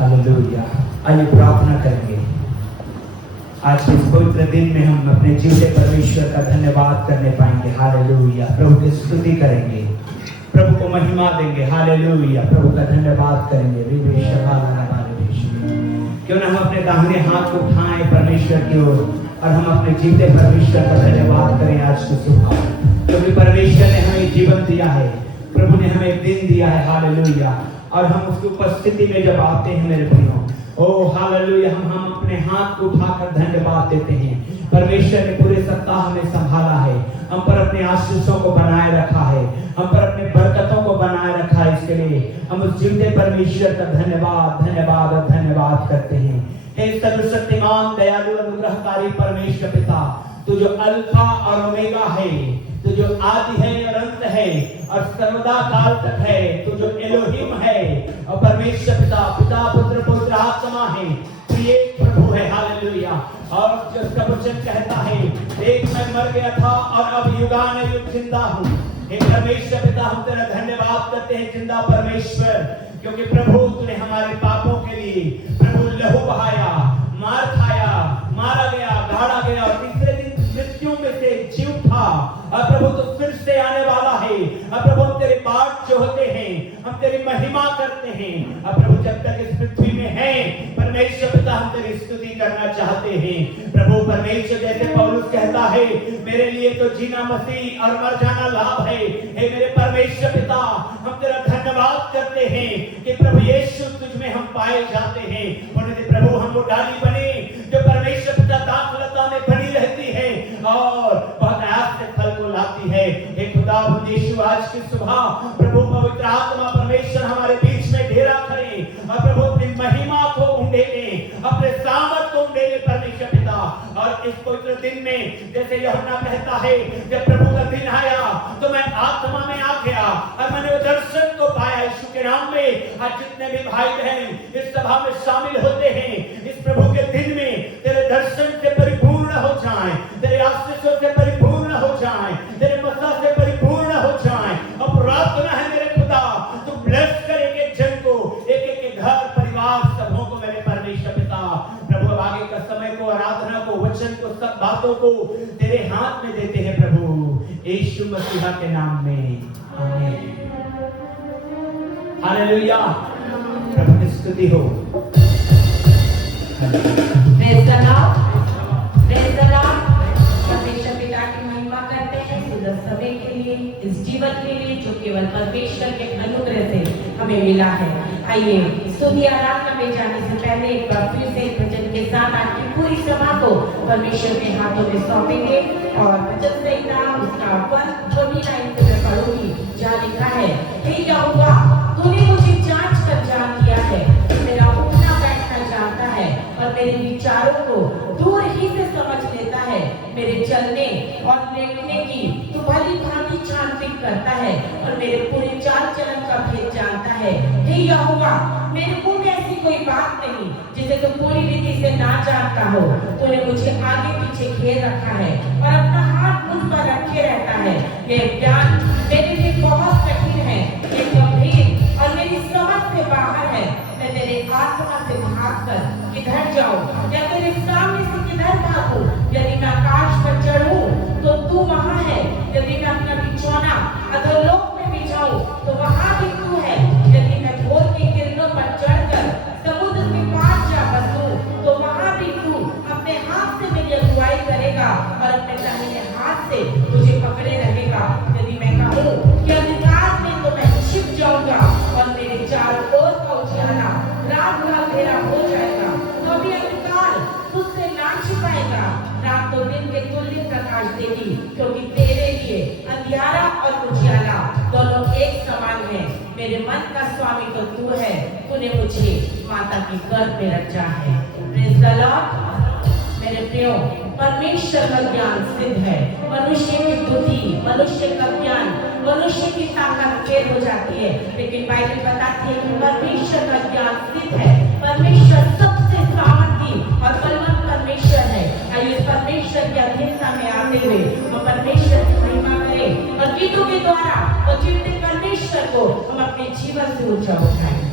Hallelujah. आइए प्रार्थना करेंगे। आज के इस पवित्र दिन में हम अपने जीवते परमेश्वर का धन्यवाद करने पाएंगे। हालेलुया। प्रभु की स्तुति करेंगे, प्रभु को महिमा देंगे। हालेलुया। प्रभु का धन्यवाद करेंगे। क्यों ना हम अपने दाहिने हाथ को उठाएं परमेश्वर की ओर और हम अपने जीवते परमेश्वर का धन्यवाद करें आज की सुबह, क्योंकि परमेश्वर ने हमें जीवन दिया है, प्रभु ने हमें एक दिन दिया है। हालेलुया। और हम उसकी उपस्थिति में जब आते हैं मेरे भाइयों, ओ हालेलुया, हम अपने हाथ को उठाकर धन्यवाद देते हैं। परमेश्वर ने पूरे सप्ताह में संभाला है, हम पर अपने आशीषों को बनाए रखा है, हम पर अपने बरकतों को बनाए रखा है। इसके लिए हम उस जीवते परमेश्वर का धन्यवाद धन्यवाद और धन्यवाद करते हैं। हे सर्वशक्तिमान दयालु अनुग्रहकारी परमेश्वर पिता, तू जो अल्फा और ओमेगा है, तू जो आदि है और अंत है और सर्वदा काल तक है, तू जो एलोहिम है और परमेश्वर पिता, पिता पुत्र पवित्र आत्मा है, तू एक प्रभु है। हालेलुया। और जो उसका वचन कहता है, एक मैं मर गया था और अब युगानुयुग जिंदा हूँ। हे परमेश्वर पिता, हम तेरा धन्यवाद करते हैं जिंदा परमेश्वर, क्योंकि प्रभु तूने हमारे पापों के लिए प्रभु लहू बहाया, मार खाया, मारा गया, गाड़ा गया और तीसरे दिन मृत्यु में से जी उठा। और प्रभु तो फिर से आने वाला है। और प्रभु हम तेरे बाट जो होते हैं, हम तेरी महिमा करते हैं। और प्रभु जब तक इस पृथ्वी में है परमेश्वर पिता, हम तेरी स्तुति करना चाहते हैं। प्रभु परमेश्वर, जैसे पौलुस कहता है, मेरे लिए तो जीना मसीह और मर जाना लाभ है। हे मेरे परमेश्वर पिता, हम तेरा धन्यवाद करते हैं कि प्रभु यीशु तुझ में हम पाए जाते हैं। प्रभु हम वो डाली बने जो परमेश्वर पिता दाखलता में बनी रहती है और बहुत आयास से फल को लाती है। हे खुदा यीशु, आज की सुबह प्रभु पवित्र आत्मा परमेश्वर हमारे बीच में डेरा करे और प्रभु अपनी महिमा को उंडेले, अपने सामर्थ को उंडेले परमेश्वर पिता। और इस पवित्र दिन में जैसे यूहन्ना कहता है, जब प्रभु का दिन आया तो मैं आत्मा में आ गया और मैंने वो दर्शन को पाया। यीशु के नाम में आज जितने भी भाई बहन इस सभा में शामिल होते हैं, इस प्रभु के दिन में तेरे दर्शन से परिपूर्ण हो जाएं, तेरे आशीषों से परिपूर्ण हो जाएं, तेरे मसा से परिपूर्ण हो जाएं। और प्रार्थना है मेरे खुदा, तू ब्लेस कर एक एक जन को, एक एक के घर परिवार सबों को मेरे परमेश्वर पिता। प्रभु आगे का समय को, आराधना को, वचन को, सब बातों को तेरे हाथ में देते हैं प्रभु यीशु मसीह के नाम में, आमीन। हालेलुया। प्रभु की स्तुति हो। Praise the Lord, praise the Lord. परमेश्वर पिता की महिमा करते हैं सुंदर समय के लिए, इस जीवन के लिए जो केवल परमेश्वर के अनुग्रह से हमें मिला है। आइए स्तुति आराधना में जाने से पहले एक बार फिर से भजन के साथ आपकी पूरी सभा को परमेश्वर के हाथों में सौंपेंगे। और भजन संहिता उसका 129 से मैं पढ़ूंगी, जहाँ लिखा है, हे यहोवा, तूने मुझे जांच कर जान लिया है, मेरा उठना बैठना जानता है और मेरे विचारों को दूर ही से समझ लेता है। मेरे चलने और लेटने की तू भली भांति छानबीन करता है और मेरे पूरे चाल चलन का भेद जानता है। हे यहोवा, मेरे मुंह में ऐसी कोई बात नहीं जिसे तू पूरी रीति से ना जानता हो। तूने मुझे आगे पीछे घेर रखा है और अपना हाथ मुझ पर रखे रहता है। यह ज्ञान मेरे लिए बहुत कठिन है, ये गंभीर और मेरी समझ से बाहर है। मैं तेरे आत्मा से भागकर किधर जाऊं या तेरे सामने से किधर भागूं? यदि मैं आकाश पर चढ़ूं तो तू वहां है, यदि मैं अपना बिछौना अधोलोक में बिछाऊं तो वहां भी तू है। यदि मैं भोर की किरणों पर चढ़कर समुद्र के पार जा बसूं तो वहां भी तू अपने हाथ से मेरी अगुवाई करेगा और अपने दाहिने हाथ से मुझे पकड़े रहेगा। यदि मैं कहूं कि अंधकार में तो मैं छिप जाऊंगा और मेरे चारों ओर का उजियारा रात का अंधेरा हो जाएगा, तो भी अंधकार तुझसे ना छिपाएगा। रात तो दिन के तुल्य प्रकाश देगी, क्योंकि तेरे लिए अंधियारा और उजियारा दोनों एक समान है। मेरे मन का स्वामी तो तू है, तूने मुझे माता की गर्भ में रचा है। Praise the Lord. मेरे प्रियो, परमेश्वर का ज्ञान सिद्ध है। मनुष्य की बुद्धि, मनुष्य का ज्ञान, मनुष्य की ताकत फेल हो जाती है, लेकिन बाइबल बताती है कि परमेश्वर का ज्ञान सिद्ध है। परमेश्वर सबसे सामर्थी और बलवान परमेश्वर है। आइए परमेश्वर की अधीनता में आते हुए हम परमेश्वर की महिमा करें और गीतों के द्वारा और जीवते परमेश्वर को हम अपने जीवन से ऊंचा उठाएं।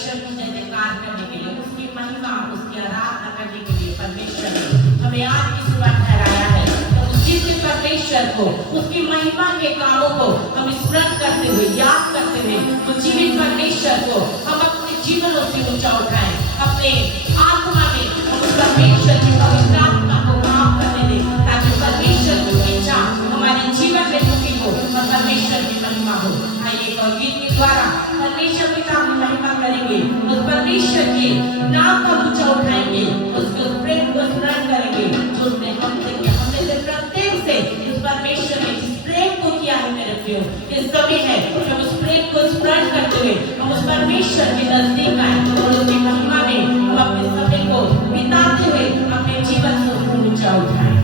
परमेश्वर की जय जयकार करने के लिए, उसकी महिमा, उसकी आराधना करने के लिए परमेश्वर ने हमें आज की सुबह ठहराया है। तो उस जीवित परमेश्वर को, उसकी महिमा के कामों को हम स्मरण करते हुए, याद करते हुए, तो जीवित परमेश्वर को हम अपने जीवनों से ऊंचा उठाएं, अपने आत्मा में हम उस परमेश्वर की पवित्र आत्मा को काम करने दें, ताकि परमेश्वर की इच्छा हमारे जीवन में पूरी हो और परमेश्वर की महिमा हो। आइए एक और गीत के द्वारा परमेश्वर पिता की महिमा करेंगे, उस परमेश्वर के नाम का ऊंचा उठाएंगे, उसके उस प्रेम को स्मरण करेंगे जो उसने हमसे किया। हमने से प्रत्येक से उस परमेश्वर ने जिस प्रेम को किया है मेरे प्रियो, इस समय है हम उस प्रेम को स्मरण करते हुए हम उस परमेश्वर के नजदीक आए और उसकी महिमा में हम अपने समय को बिताते हुए अपने जीवन को ऊंचा उठाएं।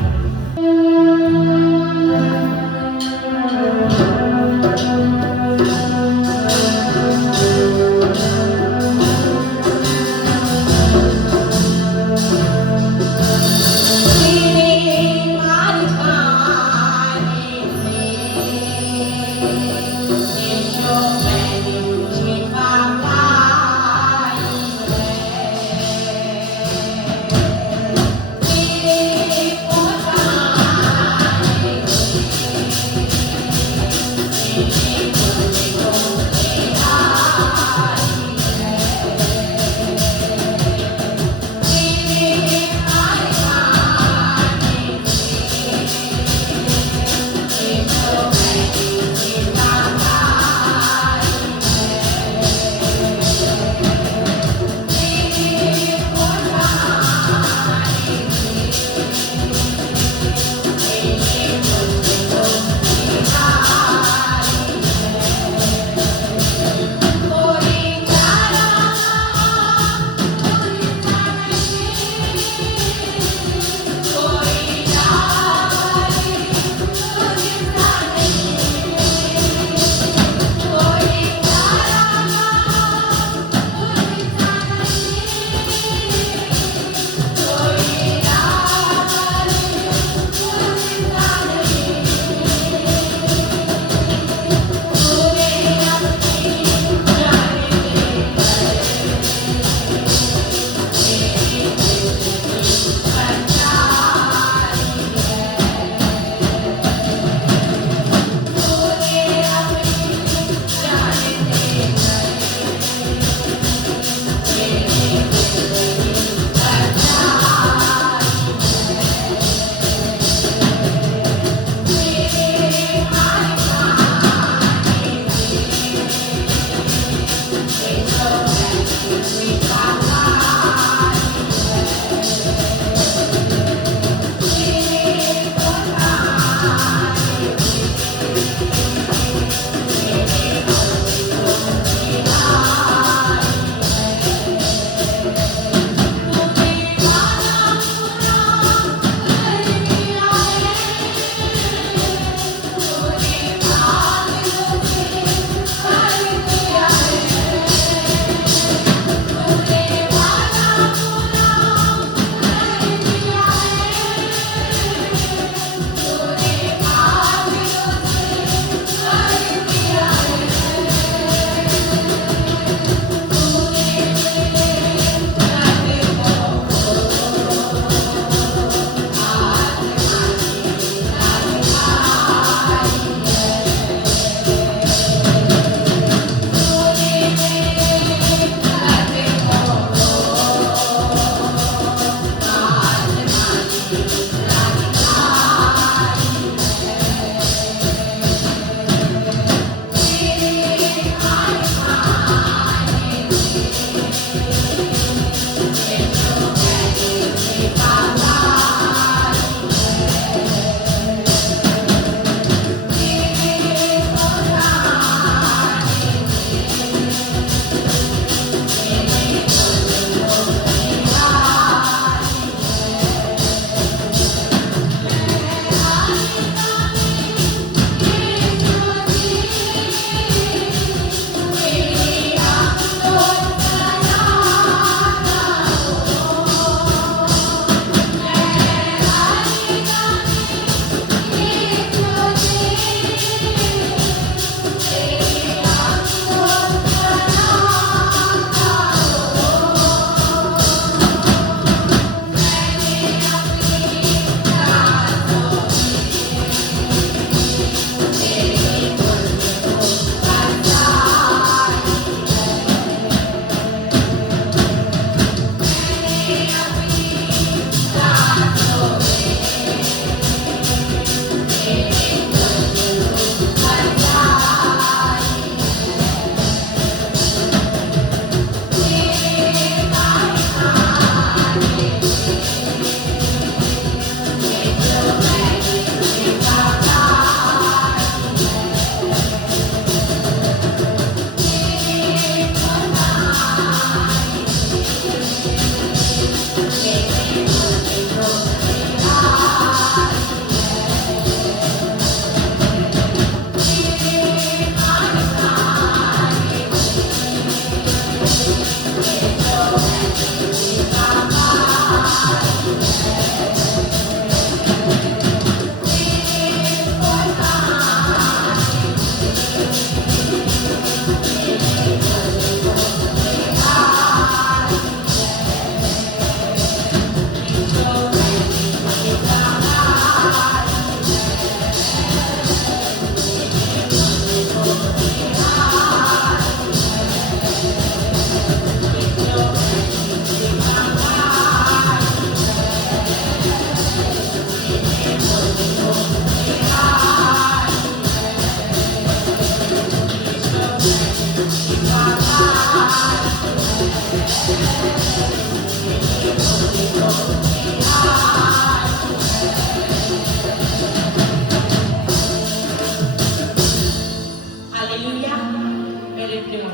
प्रियो,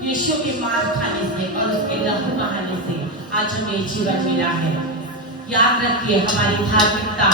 यीशु के मार खाने से और उसके लहू बहाने से आज हमें जीवन मिला है। याद रखिए, हमारी धार्मिकता,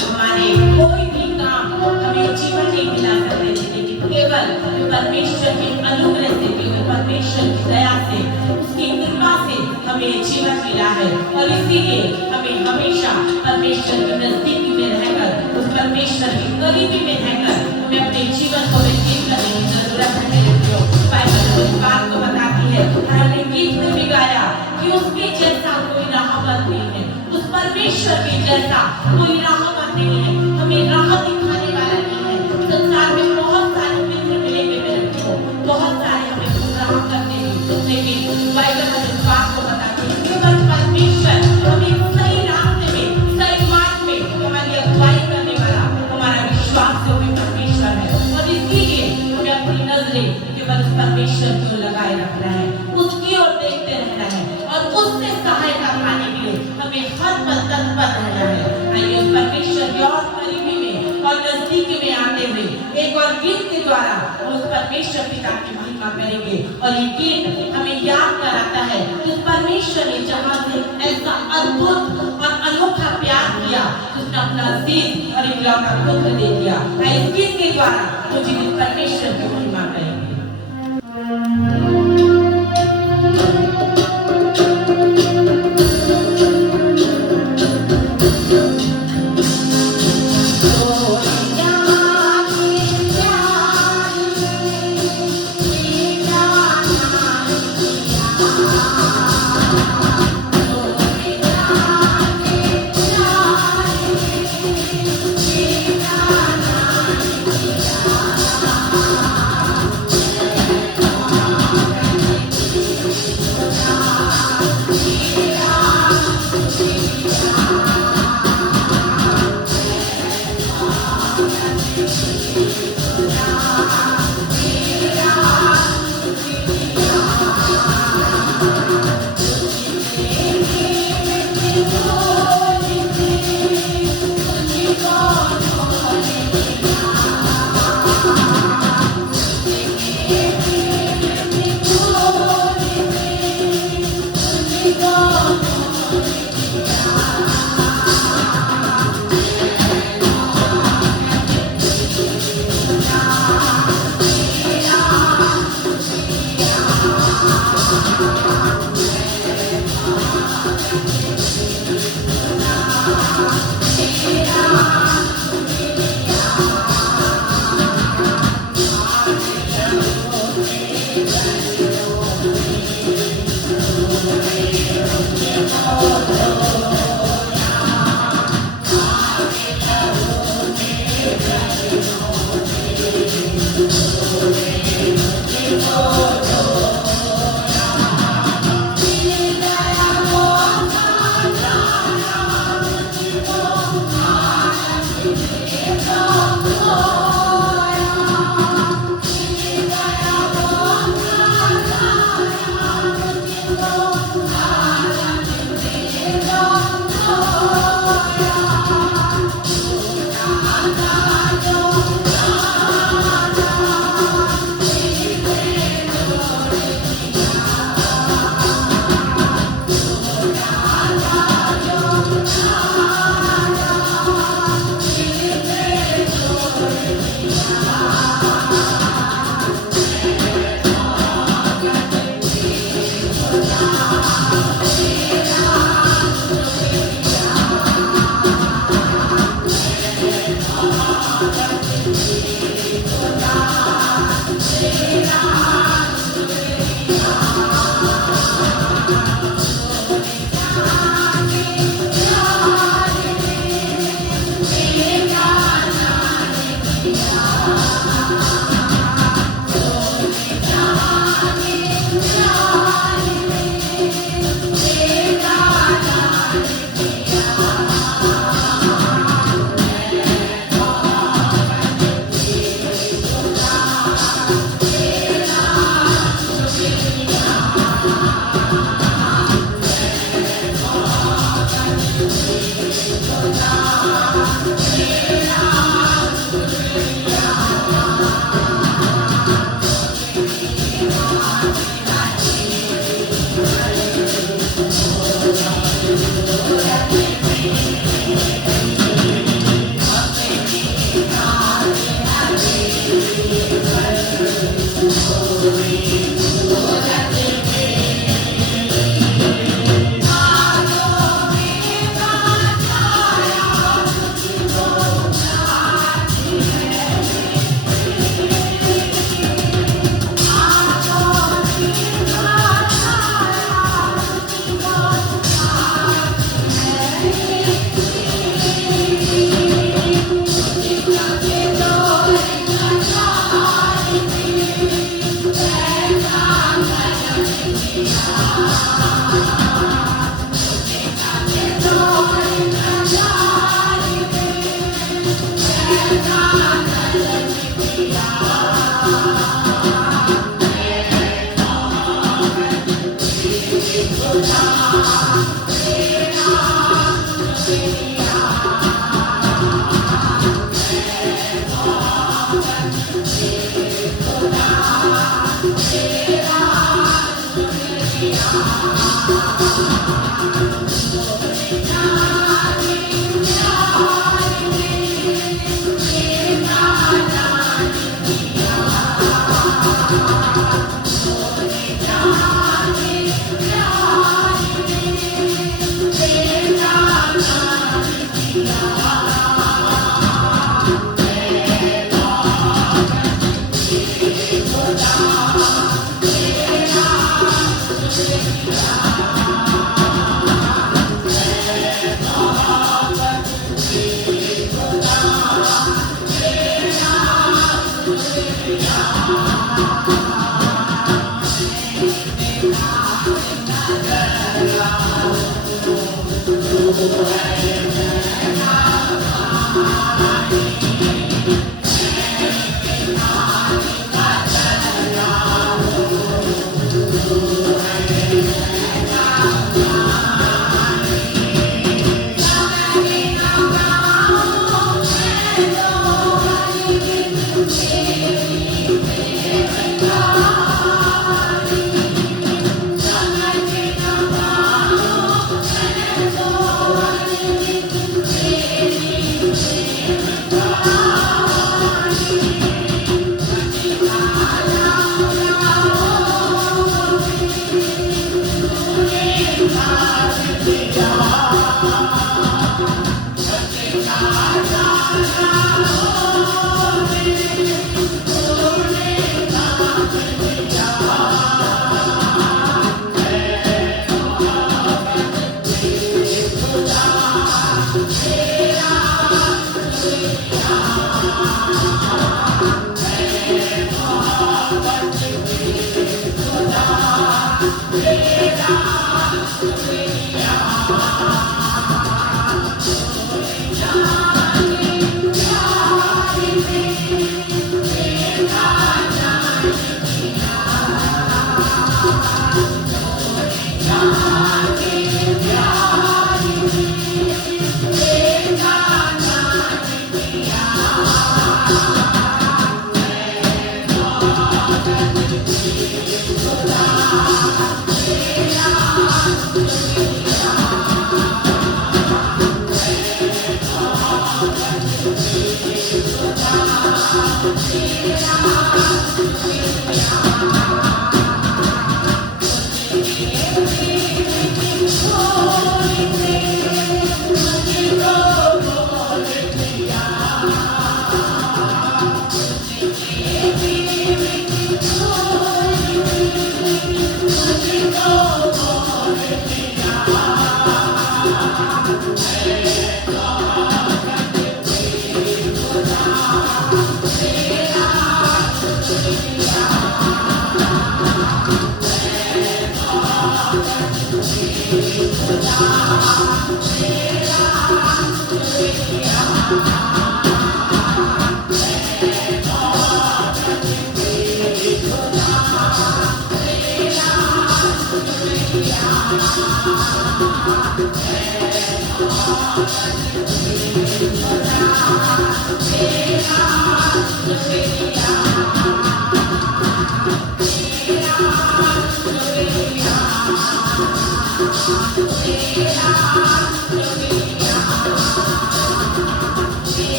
हमारे कोई भी काम हमें जीवन नहीं दिला सकते थे, लेकिन केवल परमेश्वर के अनुग्रह से, केवल परमेश्वर की दया से, उसकी कृपा से हमें जीवन मिला है। और इसीलिए हमें हमेशा परमेश्वर की नजदीकी में रहकर, उस परमेश्वर की करीबी में रहकर हमें अपने जीवन को व्यतीत करने की जरूरत है। मेरे प्रियो, बाइबल इस बात को बताती है और हमने गीत में भी गाया कि उसके जैसा कोई राहबर नहीं है, उस परमेश्वर के जैसा कोई राहबर नहीं है, हमें राह दिखाने वाला नहीं है। संसार में बहुत सारे मित्र मिलेंगे मेरे प्रियो, बहुत सारे हमें गुमराह करते हैं, लेकिन बाइबल हमें इस बात को बताती है केवल परमेश्वर हमें सही रास्ते में, सही मार्ग में हमारी अगुवाई करने वाला, हमारा विश्वास योग्य परमेश्वर है। और इसीलिए हमें अपनी नजरें केवल उस परमेश्वर की ओर लगाए रखना है, उसकी ओर देखते रहना है और उससे सहायता पाने के लिए हमें हर पल तत्पर रहना है। आइए उस परमेश्वर की और करीबी में और नजदीकी में आते हुए एक और गीत के द्वारा हम उस परमेश्वर पिता की महिमा करेंगे। और ये गीत हमें याद कराता है कि उस परमेश्वर ने जहां से ऐसा अद्भुत और अनोखा प्यार किया, उसने अपना जीत और इकलौता पुत्र दे दिया। इस गीत के द्वारा मुझे परमेश्वर की महिमा करेंगे।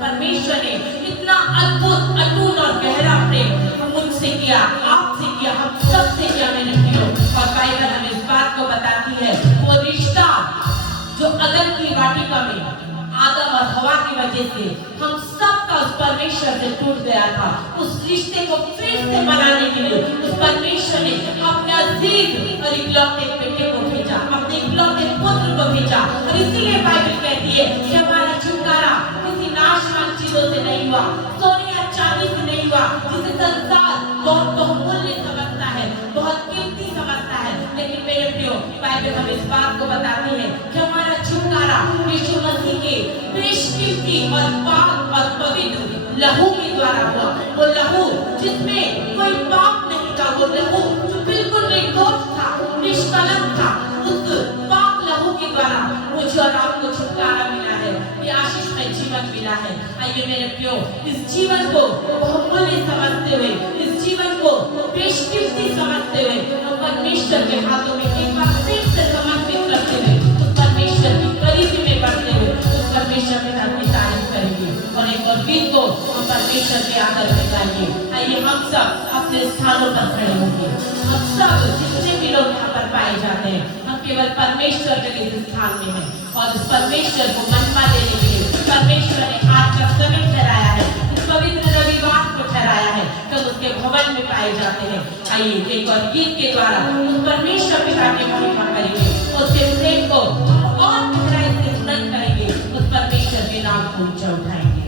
परमेश्वर ने इतना अद्भुत अटूट और गहरा प्रेम मुझसे किया, आपसे किया, हम सबसे किया मेरे प्रियो। और बाइबल हमें इस बात को बताती है वो रिश्ता जो अदन की वाटिका में आदम और हवा की वजह से हम सबका उस परमेश्वर से टूट गया था, उस रिश्ते को फिर से बनाने के लिए उस परमेश्वर ने अपने अजीज और इकलौते बेटे को भेजा, अपने इकलौते पुत्र को भेजा। और इसीलिए बाइबल कहती है कि हमारा छुटकारा किसी नाशवान चीजों से नहीं हुआ, सोने या चांदी से नहीं हुआ, जिसे संसार बहुत बहुमूल्य समझता है, बहुत कीमती समझता है। लेकिन मेरे प्रियो, बाइबल हमें इस बात को बताती है कि हमारा छुटकारा यीशु मसीह के बेशकीमती और पाक और पवित्र लहू के द्वारा हुआ। वो लहू जिसमें कोई पाप नहीं था, वो लहू जो बिल्कुल निर्दोष था, निष्कलंक था, उस पाक लहू के द्वारा मुझे और आपको छुटकारा मिला है, ये आशीष में जीवन मिला है। आइए मेरे प्रियो, इस जीवन को बहुमूल्य समझते हुए, इस जीवन को बेशकीमती समझते हुए हम परमेश्वर परमेश्वर के हाथों में एक बार फिर से समर्पित करते हुए उस परमेश्वर की करीबी में बढ़ते हुए उस परमेश्वर के साथ की तारीफ करेंगे और एक और गीत को हम परमेश्वर के आदर में गाएंगे। आइए हम सब अपने स्थानों पर खड़े होंगे। हम सब जितने भी लोग यहाँ पर पाए जाते हैं हम केवल परमेश्वर के लिए स्थान में हैं और इस परमेश्वर को महिमा देने के लिए परमेश्वर ने आज का समय ठहराया है, इस पवित्र रविवार को ठहराया है जब उसके भवन में पाए जाते हैं। आइए एक और गीत के द्वारा उस परमेश्वर पिता की महिमा करेंगे, उसके प्रेम को और गहराई से स्मरण करेंगे, उस परमेश्वर के नाम को ऊंचा उठाएंगे।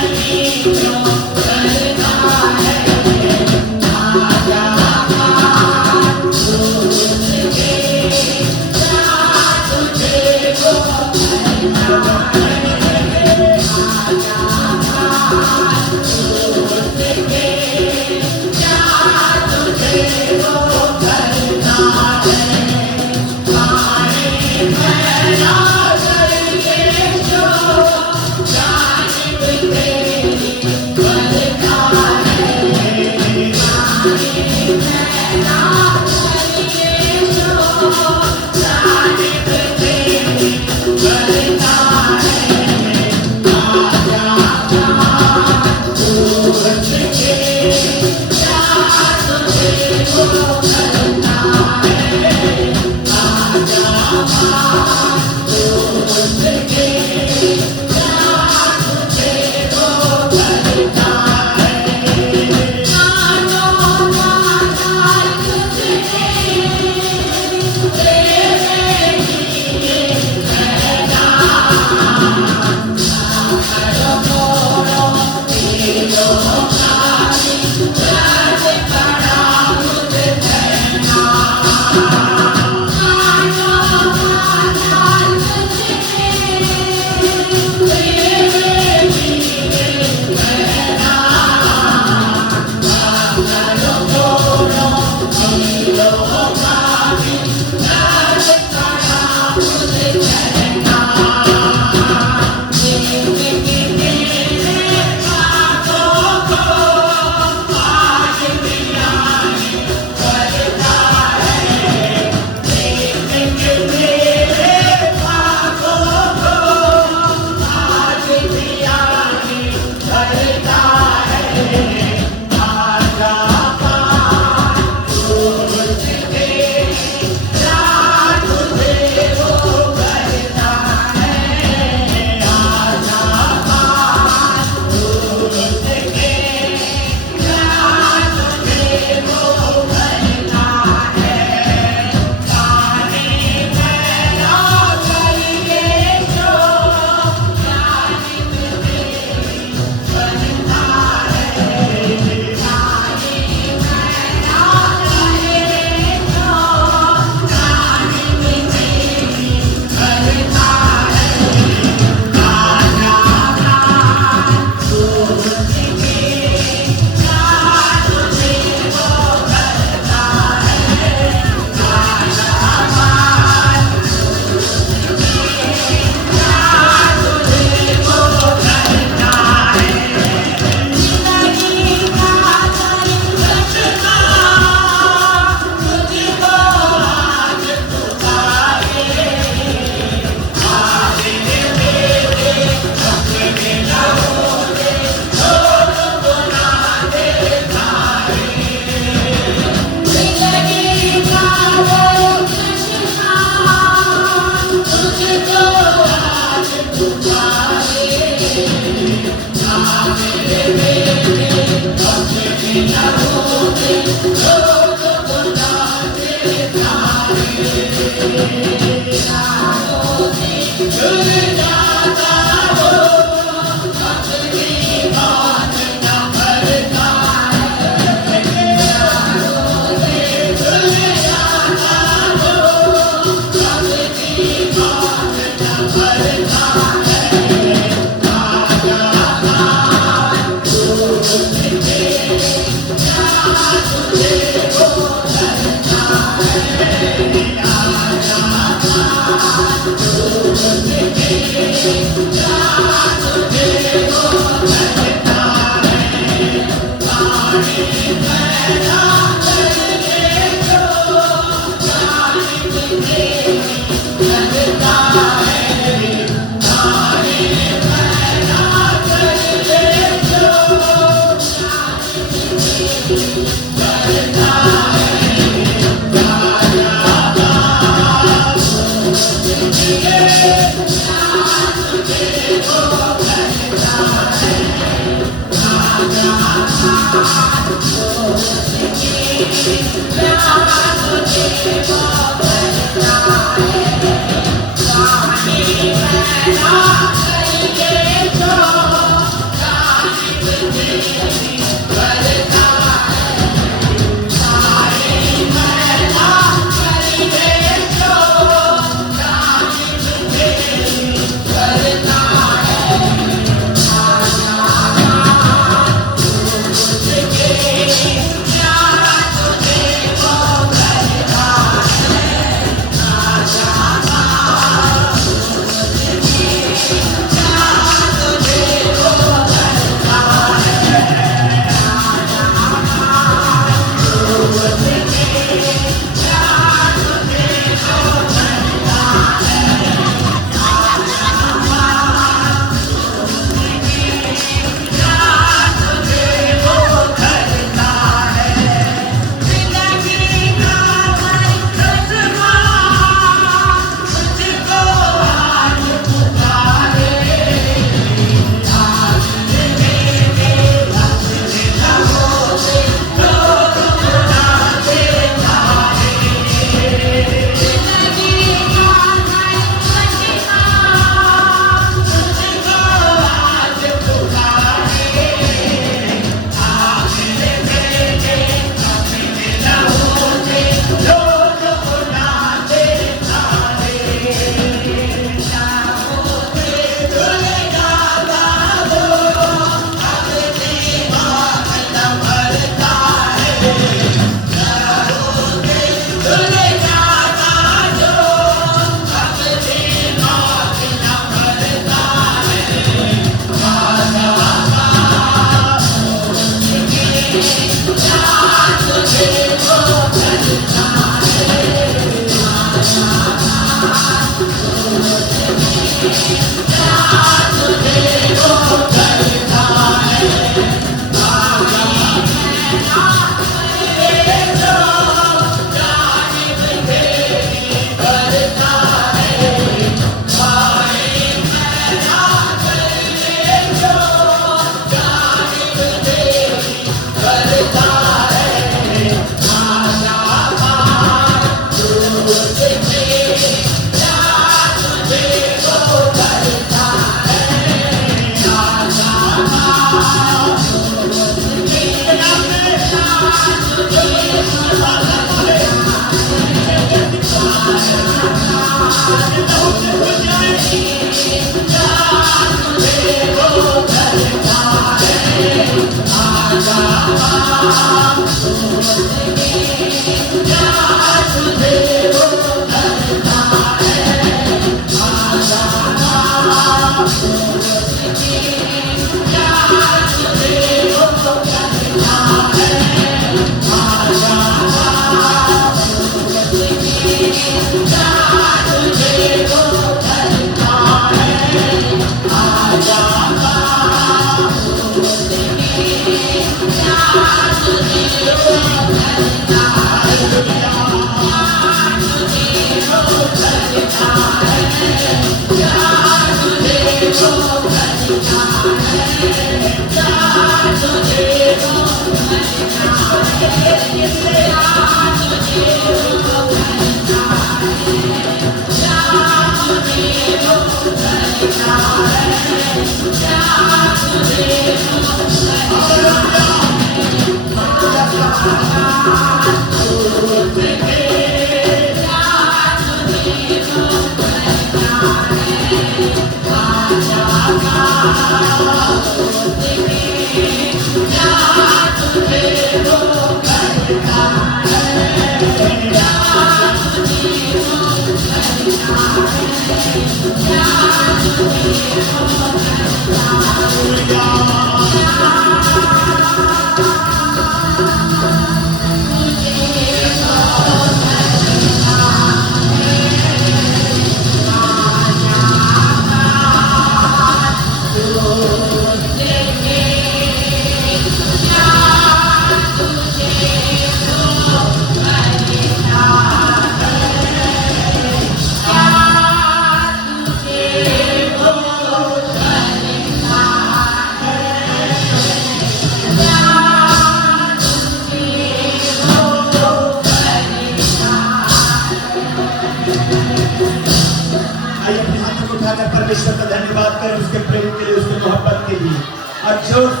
आइए अपने हाथों को उठाकर परमेश्वर का धन्यवाद करें उसके प्रेम के लिए, उसके मोहब्बत के लिए, और जोर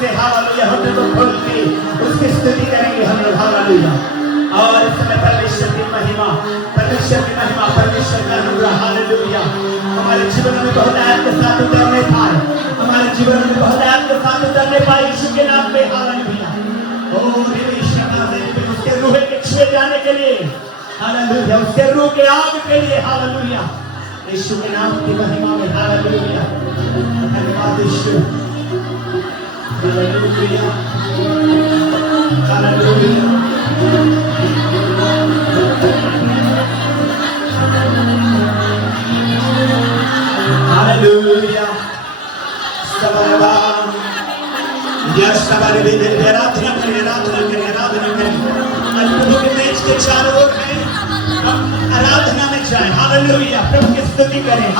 से हालेलुया होठों को खोल के उसकी स्तुति करेंगे हम लोग। हालेलुया। और इस समय परमेश्वर की महिमा, परमेश्वर का अनुग्रह, हालेलुया, हमारे जीवन में बहुत आयत के साथ उतरने पाए, हमारे जीवन में बहुत आयत के साथ उतरने पाए यीशु के नाम पे। हालेलुया। उसके रूह के छुए जाने के लिए, हालेलुया, उसके रूह के आग के लिए, हालेलुया, यीशु के नाम की महिमा में। हालेलुया। धन्यवाद यीशु। हालेलुया। हालेलुया। हालेलुया। आराधना करें। प्रभु के मेज के चारों ओर में हम आराधना में जाएं। हालेलुया। प्रभु की स्तुति करें।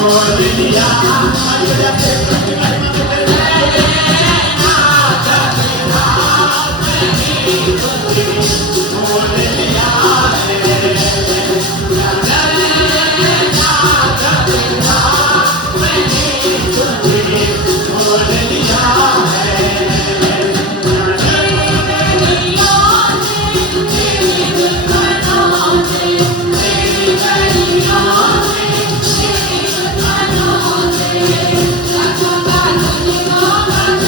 Thank you.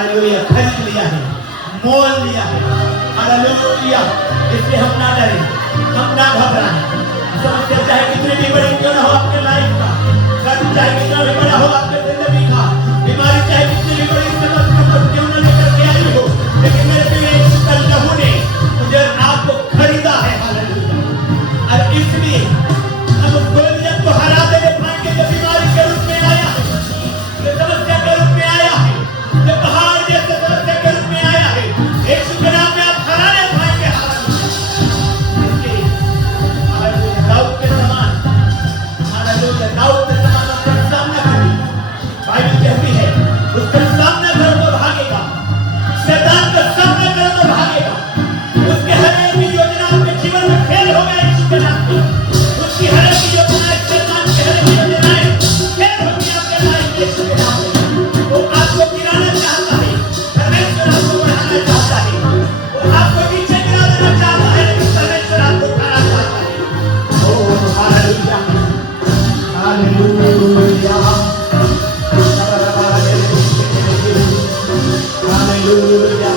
हालेलुया, खरीद लिया है, मोल लिया है। हालेलुया, इसलिए हम ना डरें, हम ना घबराएं। समस्या चाहे कितनी भी बड़ी क्यों ना हो आपके लाइफ का, कर्ज चाहे कितना भी बड़ा हो आपके जिंदगी का, बीमारी चाहे कितनी भी बड़ी समस्या क्यों ना लेकर के आई हो, लेकिन मेरे प्रिय यीशु के लहू ने मुझे आपको खरीदा है। हालेलुया, और इसलिए हम उस गोलियत को हरा देने पाएंगे जो बीमारी के रूप में आया है, जो समस्या के रूप में आया है, जो पहाड़ जैसे समस्या के रूप में आया है। यीशु के नाम में आप हराने पाएंगे। हालेलुया, दाऊद के समान, हालेलुया, दाऊद के समान उसका सामना करें। बाइबल कहती है उसका सामना करो तो भागेगा, शैतान का सामना करो तो भागेगा। उसके हर एक की योजना आपके जीवन में फेल होगा यीशु के नाम पे। उसकी हर एक की योजना, शैतान की हर एक की योजनाएं फेल होगी आपके लाइफ यीशु के नाम पे। वो आपको गिराना चाहता है, परमेश्वर आपको बढ़ाना चाहता है। वो आपको नीचे गिरा देना चाहता है, लेकिन परमेश्वर आपको उठाना चाहता है। ओह हालेलुया, हालेलुया, हालेलुया,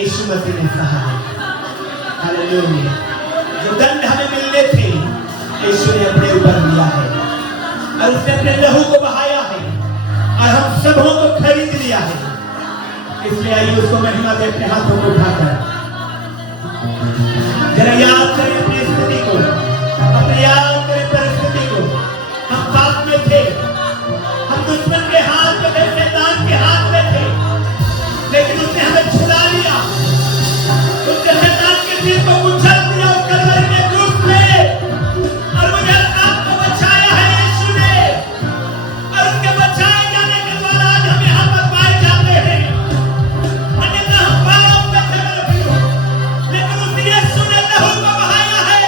यीशु मसीह ने सहा है। हालेलुया, जो दंड हमें मिलने थे यीशु ने अपने ऊपर लिया है और उसने अपने लहू को बहाया है और हम सबों को खरीद लिया है। इसलिए आइए उसको महिमा दे अपने हाथों को उठाकर जरा याद करें अपनी स्थिति को, अपने याद करें परिस्थिति को। हम पाप में थे, हम दुश्मन के हाथ में थे, शैतान के हाथ में थे, लेकिन उसने हमें छुड़ा लिया, उसने शैतान के सिर को उछाल दिया उस कलवरी के क्रूस पे, और मुझे आपको बचाया है यीशु ने। और उसके बचाए जाने के द्वारा आज हम यहाँ पर पाए जाते हैं। अन्यथा हम पापों में थे मेरे प्रियो, लेकिन उस यीशु ने लहू को बहाया है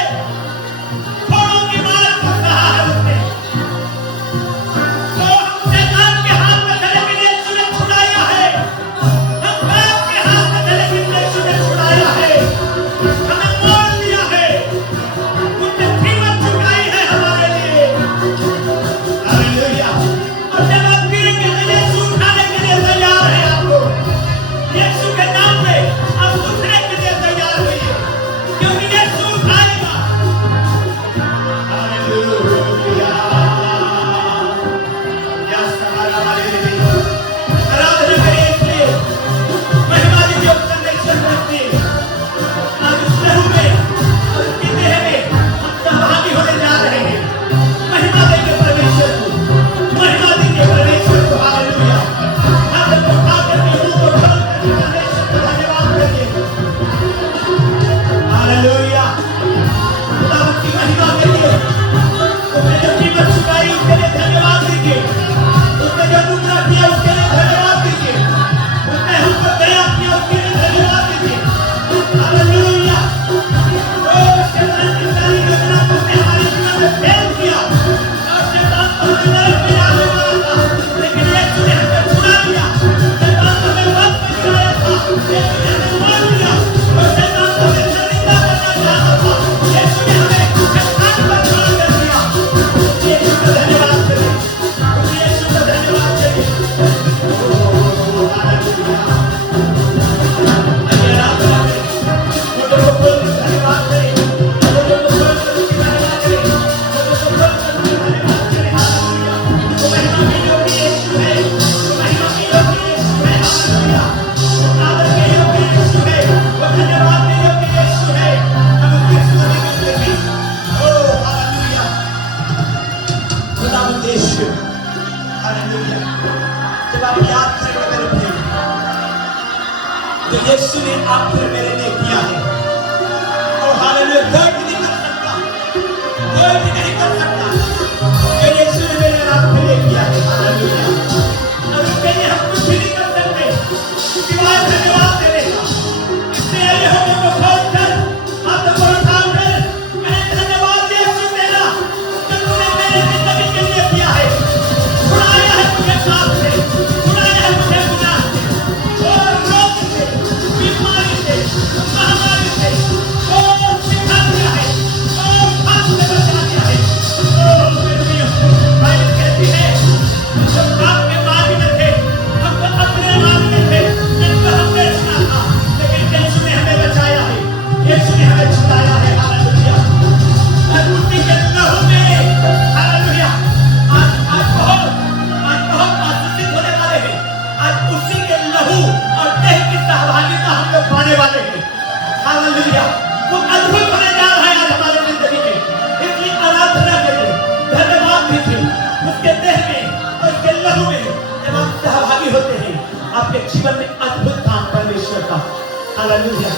हालेलुया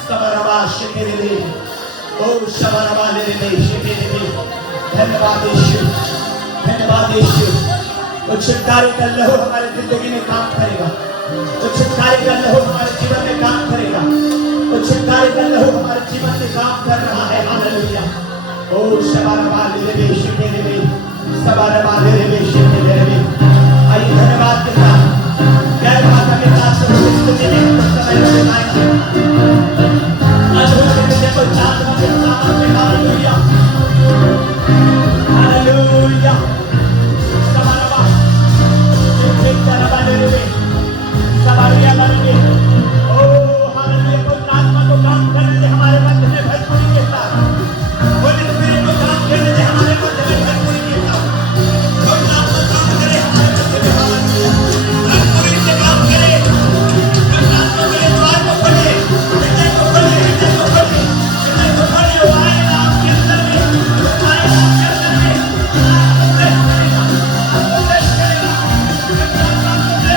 सबरबा शिकेरे ओ शबरबा ले शिकेरे धन्यवाद यीशु धन्यवाद यीशु उच्छिकारी का लहू हमारे जिंदगी में काम करेगा उच्छिकारी का लहू हमारे जीवन में काम करेगा उच्छिकारी का लहू हमारे जीवन में काम कर रहा है हालेलुया ओ शबरबा ले शिकेरे सबरबा ले शिकेरे आइए धन्यवाद के साथ गैर भाषा के साथ स्तुति में समय लगाएंगे अद्भुत के को जान के सामने हालेलुया हालेलुया सबरबा सबरबा ले सबरिया ले ओ हालेलुया को आत्मा को काम करने से हमारे मध्य में भरपूरी के साथ होली स्पिरिट को काम करने से हमारे मध्य में भरपूरी के साथ को आत्मा काम करे हमारे मध्य में हालेलुया भरपूरी से काम करे आत्मा के द्वार को खोले हृदय को खोले हृदय को खोले हृदय को खोले वो आएगा आपके अंदर में वो आएगा आपके अंदर में आपको ब्लेस करेगा आपको ब्लेस करेगा आपको ब्लेस करेगा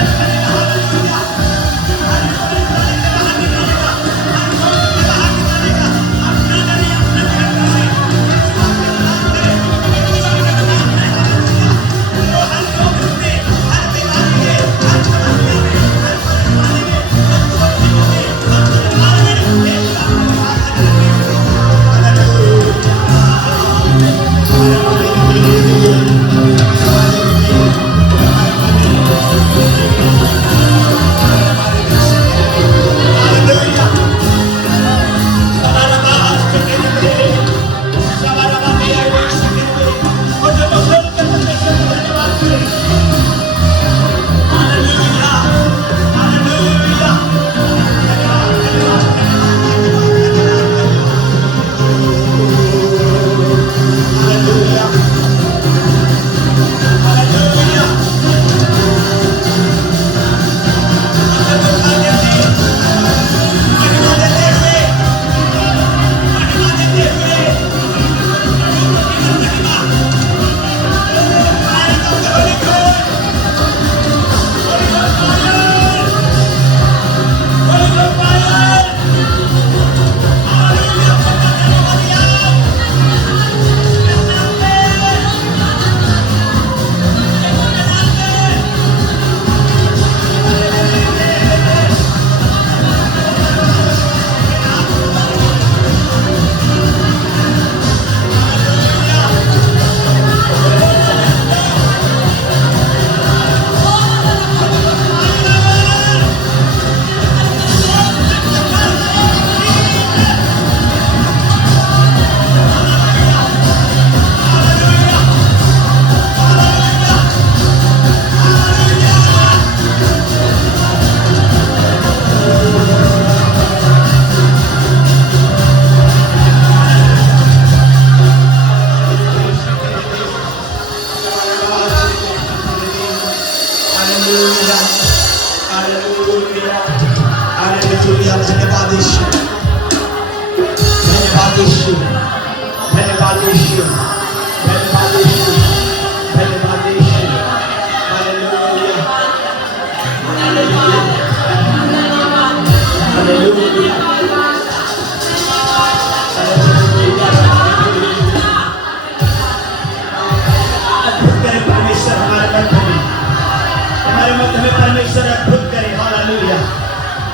हालेलुया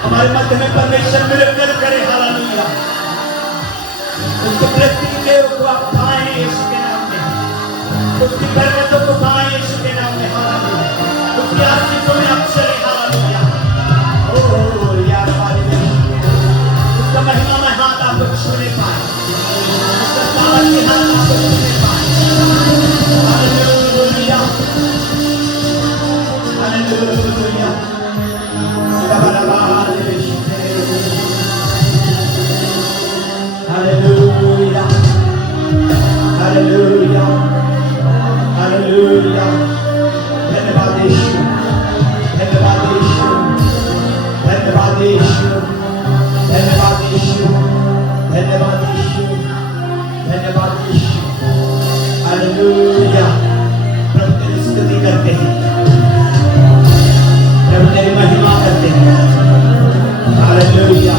हमारे मध्य में परमेश्वर मिलकर करे हालेलुया उसको पृथ्वी के को आप पाएं यीशु के नाम में उसकी बरकतों को पाएं यीशु के नाम में हालेलुया उसकी आशीषों में अक्षर हालेलुया ओ यार वाले उसका महिमा में हाथ आपको छूने पाए उसका सामर्थ के हाथ आपको छूने पाए hallelujah hallelujah Hallelujah. Hallelujah. Hallelujah. धन्यवाद यीशु धन्यवाद यीशु धन्यवाद यीशु धन्यवाद यीशु धन्यवाद यीशु धन्यवाद यीशु हालेलुया प्रभु तेरी स्तुति करते हैं प्रभु तेरी महिमा करते हैं हालेलुया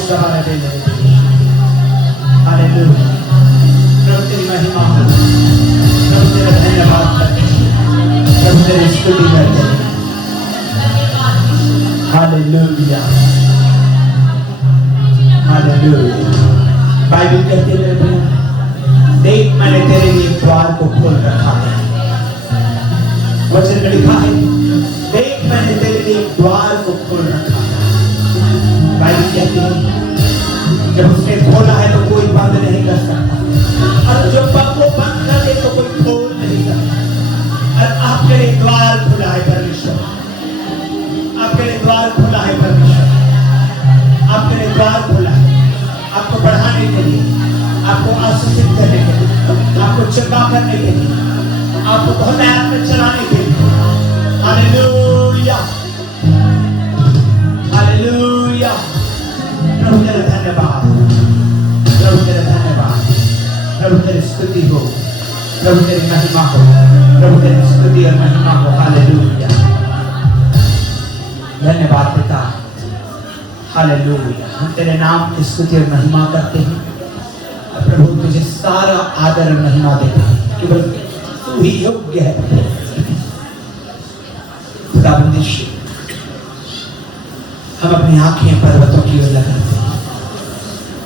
सहारे दे हालेलुया। प्रभु तेरी महिमा हो, प्रभु तेरा धन्यवाद करते हैं, प्रभु तेरी स्तुति करते हैं। Hallelujah hallelujah. बाइबल कहती है मेरे भाई, देख मैंने तेरे लिए द्वार को खोल रखा है। वचन में लिखा है, देख मैंने तेरे लिए द्वार को खोल रखा है। बाइबल कहती है जब उसने खोला है तो कोई बंद नहीं कर सकता, और जब वो बंद कर दे तो कोई खोल नहीं सकता। और आपके लिए द्वार खुला है परमेश्वर, आपके लिए द्वार खुला है परमेश्वर, आपके लिए द्वार खुला है, आपको बढ़ाने के लिए, आपको आशीषित करने के लिए, आपको चंगा करने के लिए, आपको बहुत आयात में चलाने के लिए। Hallelujah hallelujah. प्रभु तेरा धन्यवाद, प्रभु तेरा धन्यवाद, प्रभु तेरी स्तुति हो, प्रभु तेरी महिमा हो, प्रभु तेरी स्तुति और महिमा हो। हालेलुया। धन्यवाद पिता, हालेलुया। हम तेरे नाम की स्तुति और महिमा करते हैं, और प्रभु तुझे सारा आदर और महिमा देते हैं, केवल तू ही योग्य है। खुदाबंदिश, हम अपनी आंखें पर्वतों की ओर लगाते हैं,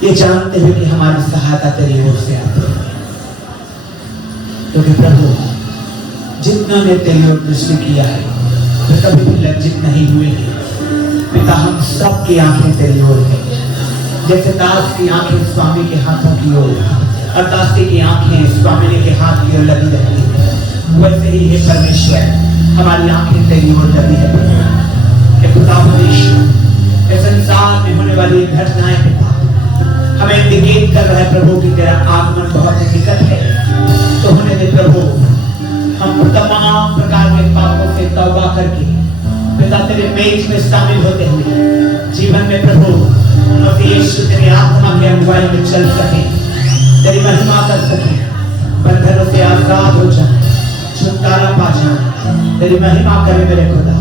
ये जानते हुए कि हमारी सहायता तेरी ओर से आती है, क्योंकि प्रभु जितना ने तेरी ओर दृष्टि किया है तो कभी भी लज्जित नहीं हुए हैं। पिता, हम सब की आंखें तेरी ओर हैं, जैसे दास की आंखें स्वामी के हाथों की ओर और दासी की आंखें स्वामी के हाथ की ओर लगी रहती है, वैसे ही है परमेश्वर, हमारी आंखें तेरी ओर लगी है। पिता इस संसार में होने वाली घटनाएं पिता हमें इंडिकेट कर रहा है प्रभु कि तेरा आगमन बहुत निकट है। तो होने दे प्रभु, हम तमाम प्रकार के पापों से तौबा करके पिता तेरे मेज में शामिल होते हुए जीवन में प्रभु यीशु तेरी आत्मा की अगुवाई में चल सके, तेरी महिमा कर सके, बंधनों से आजाद हो जाए, छुटकारा पा जाए। तेरी महिमा करे मेरे खुदा,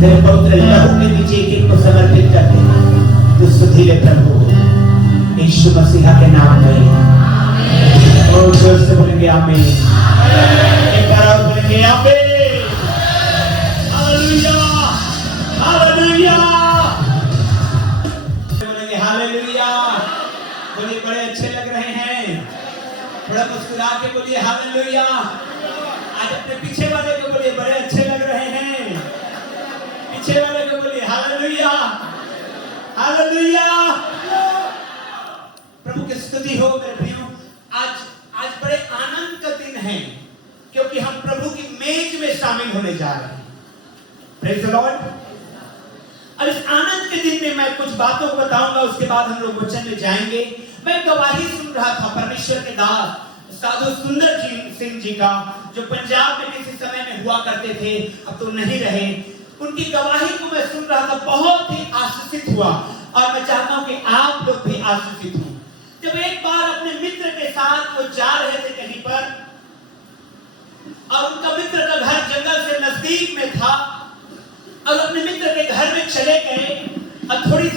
तेरे पवित्र लहू के नीचे एक को समर्पित कर दे। तू सुधीले प्रभु यीशु मसीहा के नाम में, और जोर से बोलेंगे आमीन। एक बार और बोलेंगे आमीन। हालेलुया हालेलुया बोलेंगे हालेलुया। बोलिए बड़े अच्छे लग रहे हैं, थोड़ा मुस्कुरा के बोलिए हालेलुया। आज अपने पीछे वाले को बोलिए बड़े अच्छे लग रहे हैं, पीछे वाले को बोलिए हालेलुया हालेलुया। प्रभु की स्तुति हो मेरे प्रियो। आज बड़े आनंद का दिन है, क्योंकि हम प्रभु की मेज में शामिल होने जा रहे हैं। Praise the Lord. अब इस आनंद के दिन में मैं कुछ बातों को बताऊंगा, उसके बाद हम लोग वचन में जाएंगे। मैं गवाही सुन रहा था परमेश्वर के दास साधु सुंदर सिंह जी का, जो पंजाब में किसी समय में हुआ करते थे, अब तो नहीं रहे। उनकी गवाही को मैं सुन रहा था, बहुत ही आशीषित हुआ, और मैं चाहता हूं कि आप लोग भी आशीषित हो। जब एक बार अपने मित्र के साथ वो जा रहे थे कहीं पर, और उनका मित्र का घर जंगल से नजदीक में था, और अपने मित्र के घर में चले गए, और थोड़ी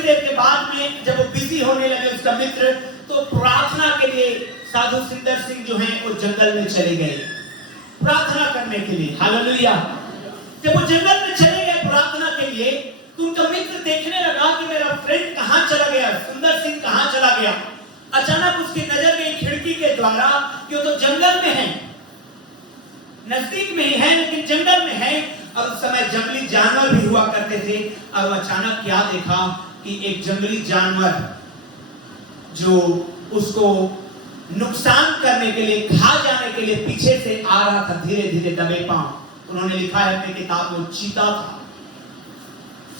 देर के बाद में जब वो बिजी होने लगे उसका मित्र, तो प्रार्थना के लिए साधु सुंदर सिंह जो हैं वो जंगल में चले गए प्रार्थना करने के लिए। हालेलुया। जब वो जंगल में चले गए प्रार्थना के लिए, तो उनका मित्र देखने लगा कि मेरा फ्रेंड कहां चला गया, सुंदर सिंह कहां चला गया। अचानक उसकी नजर गई खिड़की के द्वारा कि वो तो जंगल में है, नजदीक में ही है लेकिन जंगल में है, और उस समय जंगली जानवर भी हुआ करते थे। और वो अचानक क्या देखा कि एक जंगली जानवर जो उसको नुकसान करने के लिए, खा जाने के लिए पीछे से आ रहा था, धीरे धीरे दबे पांव। उन्होंने लिखा है अपनी किताब में, चीता था,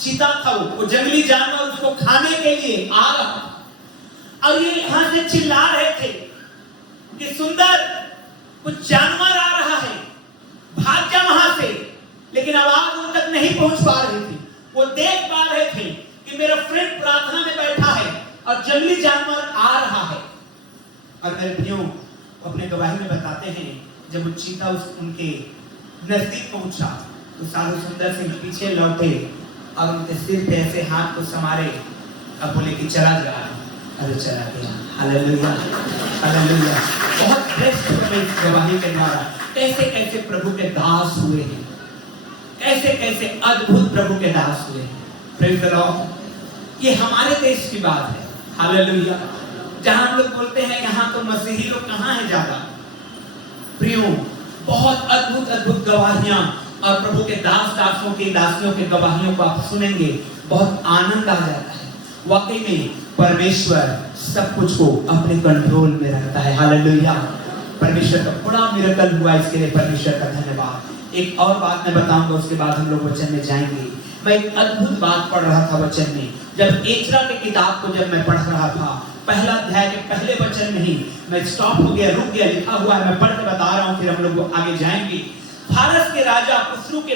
चीता था वो जंगली जानवर उसको खाने के लिए आ रहा था। और ये यहां से चिल्ला रहे थे कि सुंदर, कुछ जानवर आ रहा है, भाग जा वहां से। लेकिन आवाज उन तक नहीं पहुंच पा रही थी। वो देख पा रहे थे कि मेरा फ्रेंड प्रार्थना में बैठा है और जंगली जानवर आ रहा है। और मेरे भाइयों, अपने गवाही में बताते हैं, जब वो चीता उनके नजदीक पहुंचा तो साधु सुंदर सिंह पीछे लौटे और उनके सिर पे ऐसे हाथ को समारे अब बोले कि चला जा, अरे चला गया। Hallelujah, hallelujah. बहुत बेस्ट इस गवाही के द्वारा कैसे कैसे प्रभु के दास हुए हैं, कैसे कैसे अद्भुत प्रभु के दास हुए हैं। Praise the Lord. ये हमारे देश की बात है। हालेलुया। जहां हम लोग बोलते हैं यहाँ तो मसीही लोग कहाँ है ज्यादा। प्रियो, बहुत अद्भुत अद्भुत गवाहियां और प्रभु के दासों की दासियों के गवाहियों को आप सुनेंगे, बहुत आनंद आ जाता है। वाकई में परमेश्वर सब कुछ को अपने कंट्रोल में रखता है। हालेलुया। परमेश्वर का बड़ा मिरेकल हुआ, इसके लिए परमेश्वर का धन्यवाद। एक और बात मैं बताऊंगा, उसके बाद हम लोग वचन में जाएंगे। मैं एक अद्भुत बात पढ़ रहा था वचन में, जब एजरा की किताब को जब मैं पढ़ रहा था, पहला अध्याय के पहले वचन में ही मैं स्टॉप हो गया, रुक गया, लिखा हुआ है, मैं पढ़ के बता रहा हूं, फिर हम लोग आगे जाएंगे। फारस के राजा खुसरू के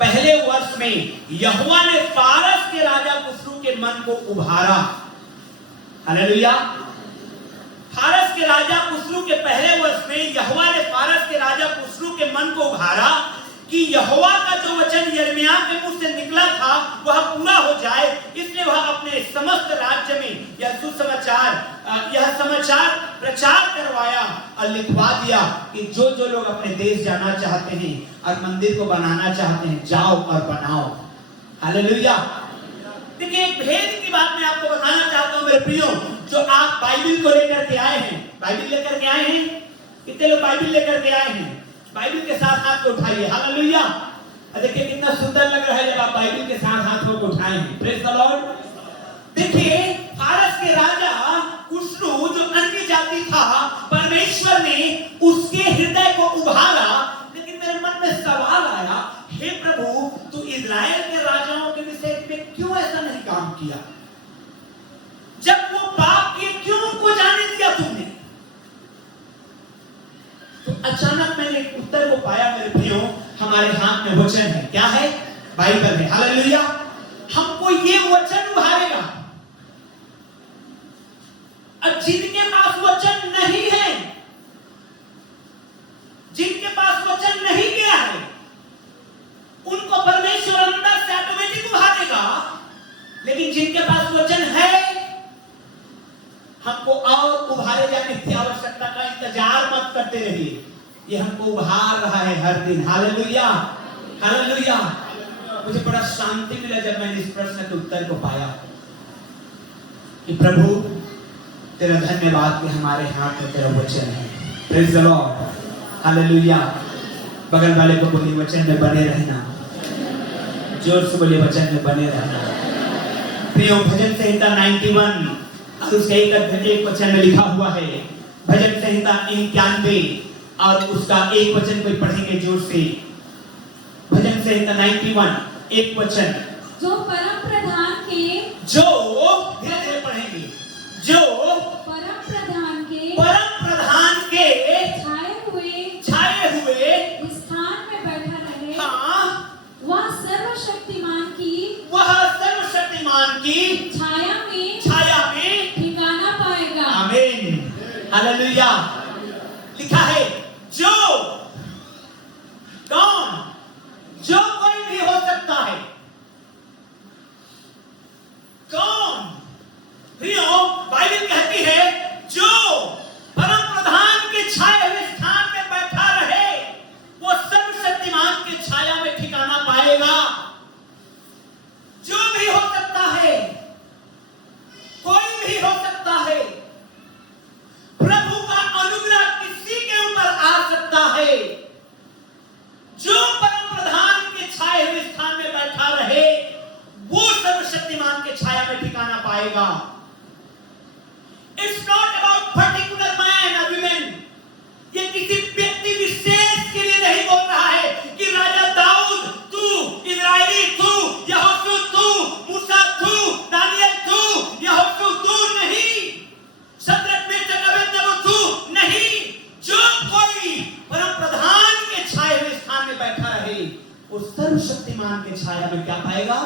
पहले वर्ष में यहोवा ने फारस के राजा खुसरू के मन को उभारा। हालेलुया। फारस के राजा खुसरू के पहले वर्ष में यहोवा ने फारस के राजा खुसरू के मन को उभारा कि यहोवा का जो वचन यिर्मयाह के मुंह से निकला था वह पूरा हो जाए। इसलिए वह अपने समस्त राज्य में यह समाचार प्रचार करवाया और लिखवा दिया कि जो जो लोग अपने देश जाना चाहते हैं और मंदिर को बनाना चाहते हैं, जाओ और बनाओ। हालेलुया। देखिए, एक भेद की बात मैं आपको बताना चाहता हूं मेरे प्रियो। जो आप बाइबिल को लेकर के आए हैं, बाइबिल लेकर के आए हैं, कितने लोग बाइबिल लेकर के आए हैं? बाइबिल के साथ हाथ को उठाइए। हालेलुया। देखिए कितना सुंदर लग रहा है जब आप बाइबिल के साथ हाथ को उठाए हैं। Praise the Lord. देखिए, फारस के राजा खुसरू जो अन्य जाति था, परमेश्वर ने उसके हृदय को उभारा। लेकिन मेरे मन में सवाल आया, हे प्रभु, तू इजराइल के राजाओं के विषय में क्यों ऐसा नहीं काम किया? जब वो पाप किए, क्यों उनको जाने दिया तुमने? तो अचानक मैंने एक उत्तर को पाया मेरे प्रियो। हमारे हाथ में वचन है। क्या है? बाइबल है। हालेलुया। हमको ये वचन उभारेगा। और जिनके पास वचन नहीं है, जिनके पास वचन नहीं गया है, उनको परमेश्वर अंदर से ऑटोमेटिक उभारेगा। लेकिन जिनके पास वचन है, हमको और उभारे जाने की आवश्यकता का इंतजार मत करते रहिए। ये हमको उभार रहा है हर दिन। Hallelujah, hallelujah. मुझे बड़ा शांति मिला जब मैंने इस प्रश्न के उत्तर को पाया कि प्रभु तेरा धन्यवाद कि हमारे हाथ में तेरा वचन है। Praise the Lord. हालेलुया। बगल वाले को बोलिए, वचन में बने रहना। जोर से बोलिए, वचन में बने रहना। प्रियो, भजन संहिता 91 और उसके एक वचन में लिखा हुआ है। भजन संहिता 91 और उसका एक वचन कोई पढ़ेंगे जोर से। भजन संहिता 91 एक वचन। जो परम प्रधान के, जो धीरे धीरे पढ़ेंगे, जो परम प्रधान के छाए हुए स्थान में बैठा रहे, हाँ, वह सर्वशक्तिमान की छाया में ठिकाना पाएगा। आमीन। हालेलुया। लिखा है, जो कौन? जो कोई भी हो सकता है। कौन? प्रियो, बाइबल कहती है जो परम प्रधान के छाए हुए स्थान में बैठा रहे, वो सर्वशक्तिमान के छाया में ठिकाना पाएगा। जो भी हो सकता है, कोई भी हो सकता है। प्रभु का अनुग्रह किसी के ऊपर आ सकता है। जो परम प्रधान के छाए हुए स्थान में बैठा रहे, वो सर्वशक्तिमान के छाया में ठिकाना पाएगा। It's not about particular man और वुमेन। ये किसी व्यक्ति विशेष के लिए नहीं बोल रहा है कि राजा दाऊद तू, इस्राएली तू, यहोशू तू, मूसा तू, दानियल तू, यहोशू तू नहीं, शद्रक मेशक अबेदनगो तू नहीं। जो कोई परम प्रधान के छाए हुए स्थान में बैठा रहे, वो सर्वशक्तिमान के छाया में क्या पाएगा?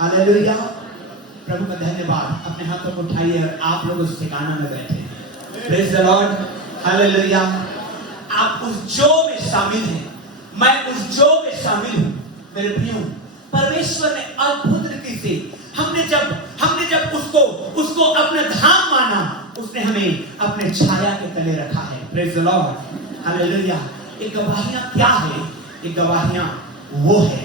हालेलुया। प्रभु का धन्यवाद। अपने हाथों को उठाइए और आप लोग उस ठिकाना में बैठे। Praise the Lord. हालेलुया। आप उस जो में शामिल हैं, मैं उस जो में शामिल हूं। मेरे प्रियो, परमेश्वर ने अद्भुत रीति से हमने जब उसको अपना धाम माना, उसने हमें अपने छाया के तले रखा है। Praise the Lord, hallelujah. ये गवाहियां क्या है? ये गवाहियां वो है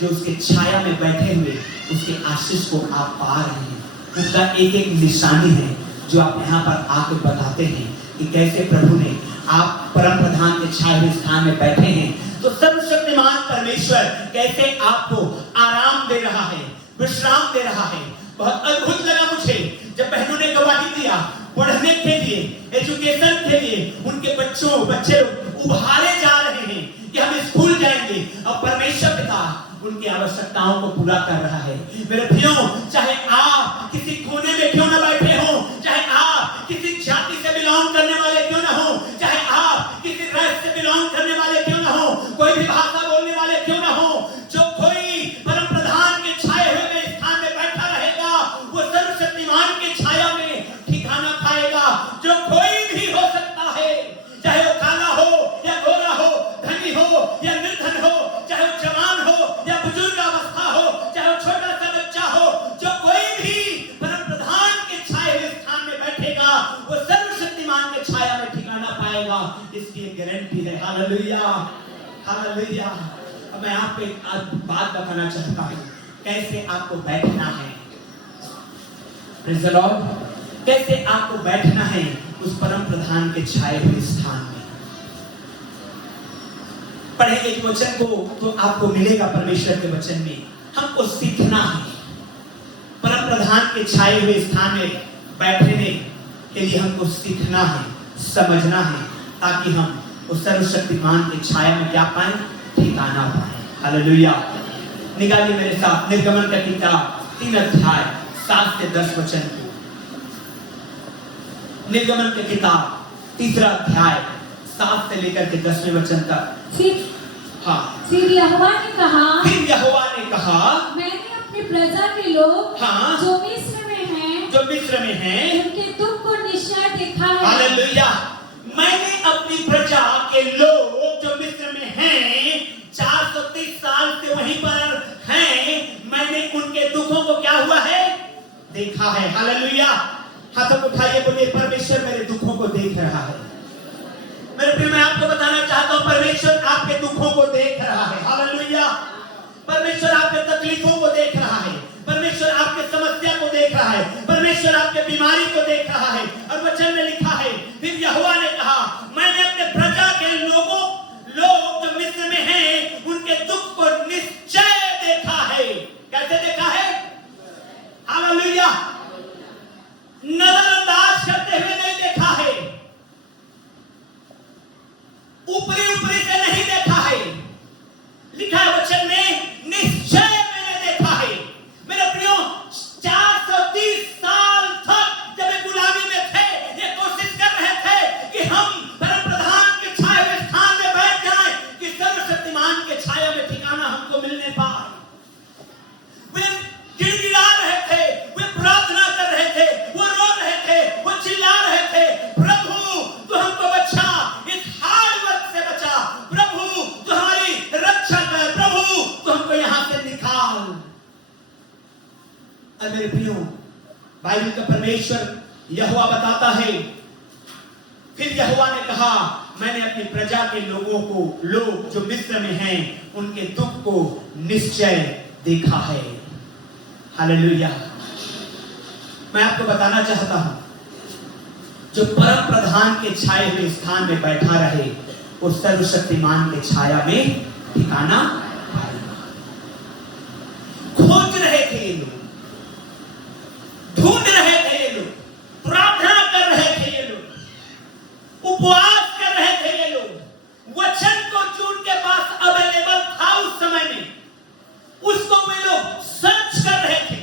जो उसके छाया में बैठे हुए उसके आशीष को आप पा रहे हैं। उनका एक एक निशानी है जो आप यहाँ पर आकर बताते हैं कि कैसे प्रभु ने, आप परम प्रधान के छाए हुए स्थान में बैठे हैं, तो सर्वशक्तिमान परमेश्वर कैसे आपको आराम दे रहा है, विश्राम दे रहा है। बहुत अद्भुत लगा मुझे जब बहनों ने गवाही दिया पढ़ने के लिए, एजुकेशन के लिए। उनके बच्चे उभारे जा रहे हैं कि हम स्कूल जाएंगे और परमेश्वर पिता उनकी आवश्यकताओं को पूरा कर रहा है। मेरे भाइयों, चाहे आप किसी कोने में क्यों न बैठे हो, चाहे आप किसी जाति से बिलोंग करने वाले क्यों न हो, चाहे आप किसी राष्ट्र से बिलोंग करने वाले क्यों न हो, कोई भी भाषा बोलने वाले क्यों न हो, जो कोई परम प्रधान के छाए हुए स्थान में बैठा रहेगा वो सर्वशक्तिमान के छाया में ठिकाना पाएगा। जो कोई भी हो सकता है, चाहे वो काला हो या गोरा हो, धनी हो या निर्धन हो, चाहे वो जवान हो या बुजुर्ग अवस्था हो, चाहे वो छोटा सा बच्चा हो, जो कोई भी परम प्रधान के छाए हुए स्थान में बैठेगा वो सर्वशक्तिमान के छाया में ठिकाना पाएगा। इसकी एक गारंटी है। Hallelujah, hallelujah. अब मैं आपको एक बात बताना चाहता हूँ, कैसे आपको बैठना है। Praise the Lord. कैसे आपको बैठना है उस परम प्रधान के छाए हुए स्थान में। पढ़ेंगे इस वचन को तो आपको मिलेगा परमेश्वर के वचन में। हमको सीखना है परम प्रधान के छाए हुए स्थान में बैठने के लिए। हमको सीखना है, समझना है, ताकि हम उस सर्वशक्तिमान के छाया में क्या पाएं, ठिकाना पाएं। हालेलुया। निकालिए मेरे साथ निर्गमन का किताब 3 अध्याय 7 से 10 वचन को। निर्गमन की किताब 3 अध्याय 7 से लेकर के 10वें वचन तक। फिर यहोवा ने कहा, मैंने अपनी प्रजा के लोग जो मिस्र में हैं, उनके दुख को निश्चय देखा है। हालेलुया। मैंने अपनी प्रजा के लोग जो मिस्र में हैं, 430 साल से वहीं पर हैं, मैंने उनके दुखों को क्या हुआ है, देखा है। हालेलुया। हाथों को उठाइए, बोलिए परमेश्वर मेरे दुखों को देख रहा है। मेरे प्रिय, मैं आपको बताना चाहता हूं परमेश्वर आपके दुखों को देख रहा है। हालेलुया। परमेश्वर आपके तकलीफों को देख रहा है, परमेश्वर आपके समस्या को देख रहा है, परमेश्वर आपके बीमारी को देख रहा है। और वचन में लिखा है, फिर यहोवा ने कहा, मैंने अपने प्रजा के लोग जो मिस्र में हैं, उनके दुख को निश्चय देखा है। कैसे देखा है? हालेलुया। नजरअंदाज करते हुए नहीं देखा है, ऊपरी से नहीं देखा है। लिखा है वचन में, निश्चय मैंने देखा है। मेरे प्रियो, 430 साल तक जब वे गुलामी में थे, ये कोशिश कर रहे थे कि हम परम प्रधान के छाए हुए स्थान में बैठ जाएं, कि सर्वशक्तिमान के छाया में ठिकाना हमको मिलने पाए। वे गिड़गिड़ा रहे थे, वे प्रार्थना कर रहे थे, वो रो रहे थे, वो चिल्ला रहे थे, प्रभु तू हमको बचा, इस हार्ड वर्क से बचा, प्रभु तू हमारी रक्षा कर, प्रभु तू हमको यहां से निकाल। और मेरे प्रियो, बाइबल का परमेश्वर यहोवा बताता है, फिर यहोवा ने कहा, मैंने अपनी प्रजा के लोग जो मिस्र में हैं, उनके दुख को निश्चय देखा है। हालेलुया। मैं आपको बताना चाहता हूं, जो परम प्रधान के छाए हुए स्थान में बैठा रहे, उस सर्वशक्तिमान के छाया में ठिकाना पाएगा। खोज रहे थे ये लोग, ढूंढ रहे थे ये लोग, प्रार्थना कर रहे थे ये लोग, उपवास कर रहे थे ये लोग। वचन को जो उनके पास अवेलेबल था उस समय में, उसको वे लोग सर्च कर रहे थे।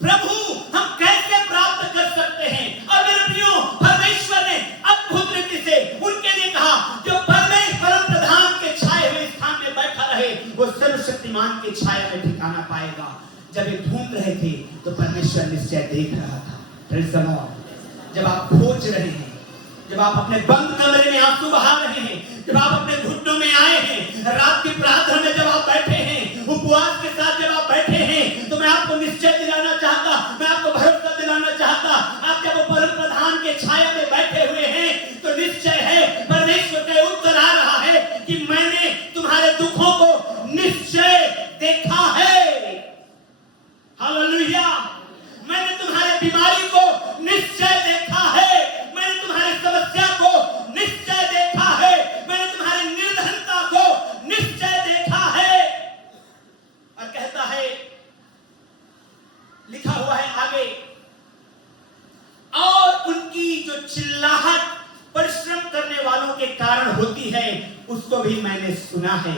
प्रभु हम कैसे प्राप्त कर सकते हैं? और मेरे प्रियो, परमेश्वर ने अद्भुत रीति से उनके लिए कहा, जो परम प्रधान के छाए हुए स्थान में बैठा रहे, वो सर्वशक्तिमान के छाया में ठिकाना पाएगा। जब ये ढूंढ रहे थे तो परमेश्वर निश्चय देख रहा था। Praise the Lord. जब आप खोज रहे हैं, जब आप अपने बंद कमरे में आंसू बहा रहे हैं, जब आप अपने घुटनों में आए हैं, रात की प्रार्थना में जब आप बैठे हैं, उपवास के साथ जब आप बैठे हैं, तो मैं आप आपको निश्चय दिलाना चाहता, मैं आपको भरोसा दिलाना चाहता, आप जब वो परम प्रधान के छाया में बैठे हुए हैं तो निश्चय है परमेश्वर का उत्तर आ रहा है कि मैंने तुम्हारे दुखों को निश्चय देखा है। हालेलुया। मैंने तुम्हारे बीमारी को निश्चय देखा है, मैंने तुम्हारी समस्या को निश्चय देखा है, मैंने तुम्हारी निर्धनता को निश्चय देखा है। और कहता है, लिखा हुआ है आगे, और उनकी जो चिल्लाहट परिश्रम करने वालों के कारण होती है उसको भी मैंने सुना है,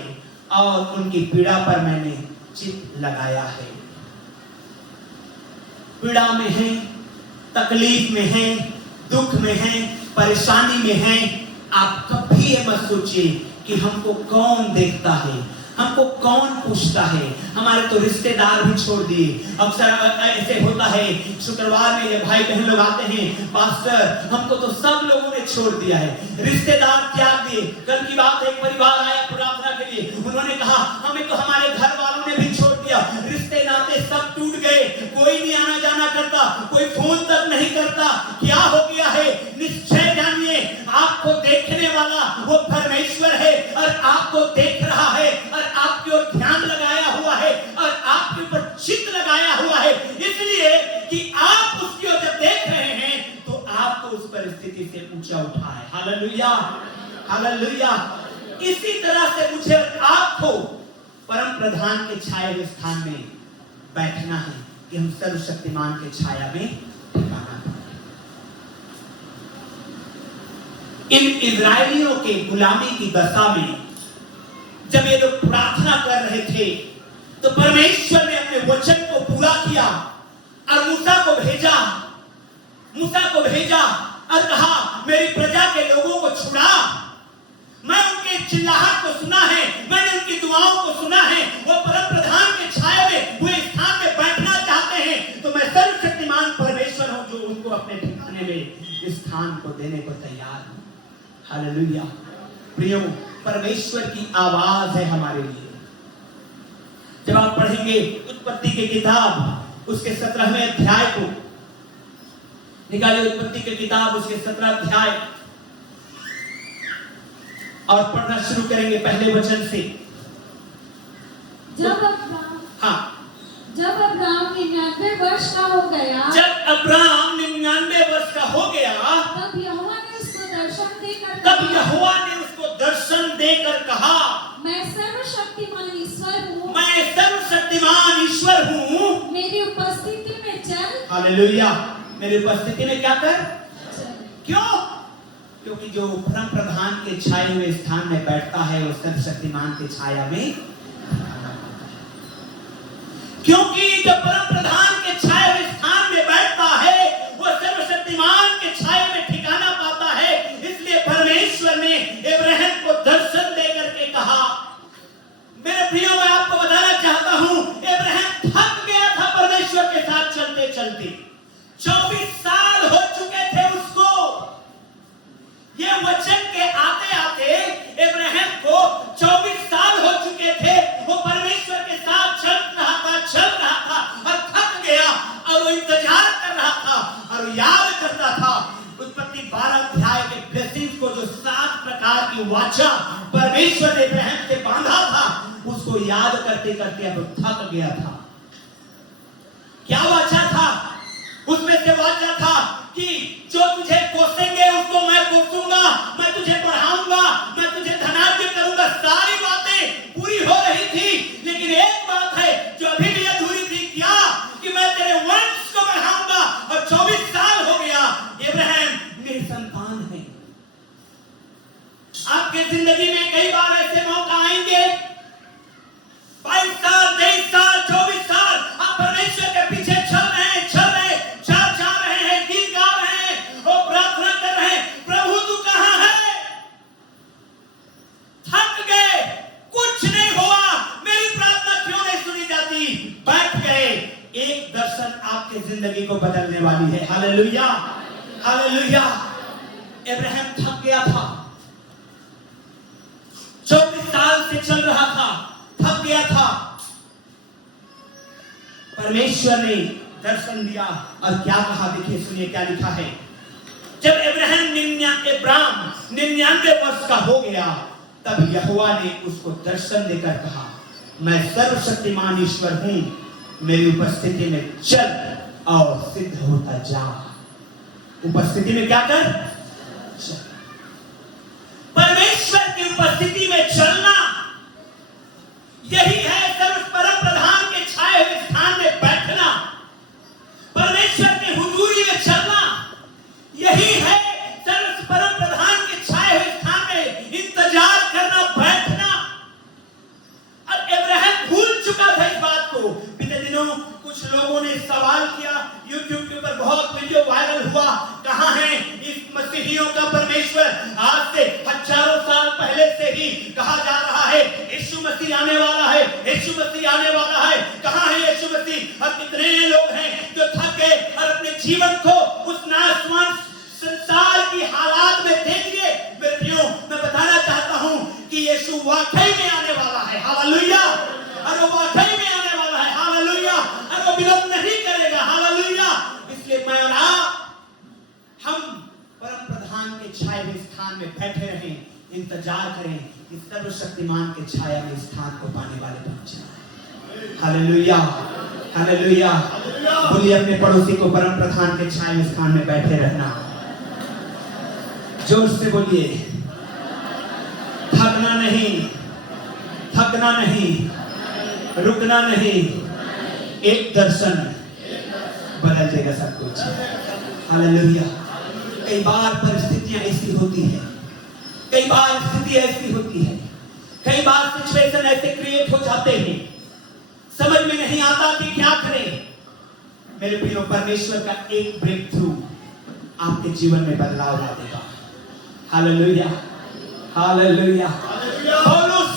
और उनकी पीड़ा पर मैंने चित्त लगाया है। पीड़ा में है, तकलीफ में है, दुख में है, परेशानी में है, आप कभी ये मत सोचिए कि हमको कौन देखता है, हमको कौन पूछता है। हमारे तो रिश्तेदार भी छोड़ दिए। अक्सर ऐसे होता है, शुक्रवार में ये भाई बहन लोग आते हैं, पास्टर हमको तो सब लोगों ने छोड़ दिया है, रिश्तेदार त्याग दिए। कल की बात, एक परिवार आया प्रार्थना के लिए, उन्होंने कहा हमें तो हमारे घर वालों ने भी छोड़ दिया, रिश्ते नाते सब टूट गए, कोई नहीं आना जाना करता, कोई फोन तक नहीं करता, क्या हो गया है। निश्चय जानिए, आपको देखने वाला वो परमेश्वर है, और आपको देख रहा है, और आपकी ओर ध्यान लगाया हुआ है, और आपके ऊपर चित्त लगाया हुआ है, इसलिए कि आप उसकी ओर जब देख रहे हैं तो आपको उस परिस्थिति से ऊंचा उठा है। Hallelujah, hallelujah. इसी तरह से मुझे आपको परम प्रधान के छाए हुए स्थान में बैठना है कि हम सर्वशक्तिमान के छाया में ठिकाना पाएं। इन इजरायलियों के गुलामी की दशा में जब ये लोग प्रार्थना कर रहे थे तो परमेश्वर ने अपने वचन को पूरा किया और मूसा को भेजा और कहा मेरी प्रजा के लोगों को छुड़ा। मैं उनके चिल्लाहट को सुना है, मैंने उनकी दुआओं को सुना है, वो परम प्रधान के छाया में हुए स्थान में बैठना चाहते हैं, तो मैं सर्वशक्तिमान परमेश्वर हूं जो उनको अपने ठिकाने में स्थान को देने को तैयार हूं। हालेलुया। प्रियो, परमेश्वर की आवाज है हमारे लिए। जब आप पढ़ेंगे उत्पत्ति की किताब उसके 17वें अध्याय को निकालिए, उत्पत्ति की किताब उसके 17 अध्याय, और पढ़ना शुरू करेंगे पहले वचन से। जब अब्राहम 99 वर्ष का हो गया, जब अब्राहम 99 वर्ष का हो गया, तब यहोवा ने उसको दर्शन देकर कहा, मैं सर्वशक्तिमान ईश्वर हूँ, मेरी उपस्थिति में चल। हालेलुया। मेरी उपस्थिति में क्या कर? क्यों? क्योंकि जो परम प्रधान के छाए हुए स्थान में बैठता है वो सर्वशक्तिमान के छाया में, क्योंकि जो परम प्रधान के छाए हुए स्थान में बैठता है वो सर्वशक्तिमान के छाए में ठिकाना पाता है। इसलिए परमेश्वर ने इब्राहिम को दर्शन देकर के कहा। मेरे प्रियो, मैं आपको बताना चाहता हूं, इब्राहिम थक गया था परमेश्वर के साथ चलते चलते। 24 साल हो चुके थे उसको। ये वचन के आते आते इब्राहिम को 24 साल हो चुके थे। वो परमेश्वर के साथ चल रहा था और थक गया, और वो इंतजार कर रहा था और याद करता था उत्पत्ति 12 अध्याय के ब्लेसिंग्स को, जो 7 प्रकार की वाचा परमेश्वर ने इब्राहिम से बांधा था, उसको याद करते करते अब थक गया था। क्या वाचा था? उसमें से वाचा था कि जो तुझे कोसेंगे उसको मैं कोसूंगा, मैं तुझे बढ़ाऊंगा, मैं तुझे धनाढ्य करूंगा। सारी बातें पूरी हो रही थी, लेकिन एक बात है जो अभी भी अधूरी थी। क्या? कि मैं तेरे वंश को बढ़ाऊंगा। और 24 साल हो गया, इब्राहिम निसंतान है। आपके जिंदगी में कई बार ऐसे मौका आएंगे, 22 साल, 23 साल, 24 साल आप परमेश्वर के पीछे चल रहे हैं, जा रहे हैं, गीत गा रहे हैं और प्रार्थना कर रहे हैं, प्रभु तू कहां है? थक गए, कुछ नहीं हुआ, मेरी प्रार्थना क्यों नहीं सुनी जाती? बैठ गए। एक दर्शन आपके जिंदगी को बदलने वाली है। Hallelujah, hallelujah. इब्राहिम थक गया था, 24 साल से चल रहा था, थक गया था। परमेश्वर ने दर्शन दिया और क्या कहा, देखिए सुनिए क्या लिखा है। जब इब्राहिम 99 वर्ष का हो गया, तब यहोवा ने उसको दर्शन देकर कहा, मैं सर्वशक्तिमान ईश्वर हूं, मेरी उपस्थिति में चल और सिद्ध होता जा। उपस्थिति में क्या कर? चल। परमेश्वर की उपस्थिति में चलना, यही है सर्व परम प्रधान के छाए हुए स्थान में बैठना। परमेश्वर के हुजूरी में चलना, यही है सर्व परम प्रधान के छाए हुए स्थान में इंतजार करना, बैठना। और इब्राहिम भूल चुका था इस बात को। बीते दिनों कुछ लोगों ने सवाल किया, YouTube के ऊपर बहुत वीडियो वायरल हुआ, कहां है इस मसीहियों का परमेश्वर? आज से हजारों साल पहले से ही कहा जा रहा है यीशु मसीह आने वाला है, यीशु मसीह आने वाला है। कहां है यीशु मसीह? और कितने लोग हैं जो थक गए और अपने जीवन को उस नाशवान संसार की हालात में देख लिए। मेरे प्रियो, मैं बताना चाहता हूं कि यीशु वाकई में आने वाला है, हालेलुया। और वो वाकई में आने वाला है, हालेलुया। और वो विलंब नहीं करेगा, हालेलुया। इसलिए मैं और आप, हम परम प्रधान के छाए हुए स्थान में बैठे रहें, इंतजार करें कि सर्वशक्तिमान के छाया में स्थान को पाने वाले पहुंचे। Hallelujah, hallelujah. बोलिए अपने पड़ोसी को, परम प्रधान के छाए हुए स्थान में बैठे रहना। जोर से बोलिए, थकना नहीं, थकना नहीं, रुकना नहीं। एक दर्शन बदल देगा सब कुछ, हालेलुया। कई बार परिस्थितियां ऐसी होती है, कई बार स्थिति ऐसी होती है, कई बार सिचुएशन ऐसे क्रिएट हो जाते हैं, समझ में नहीं आता कि क्या करें। मेरे प्रियो, परमेश्वर का एक ब्रेक थ्रू आपके जीवन में बदलाव ला देगा, हालेलुया, हालेलुया। पौलुस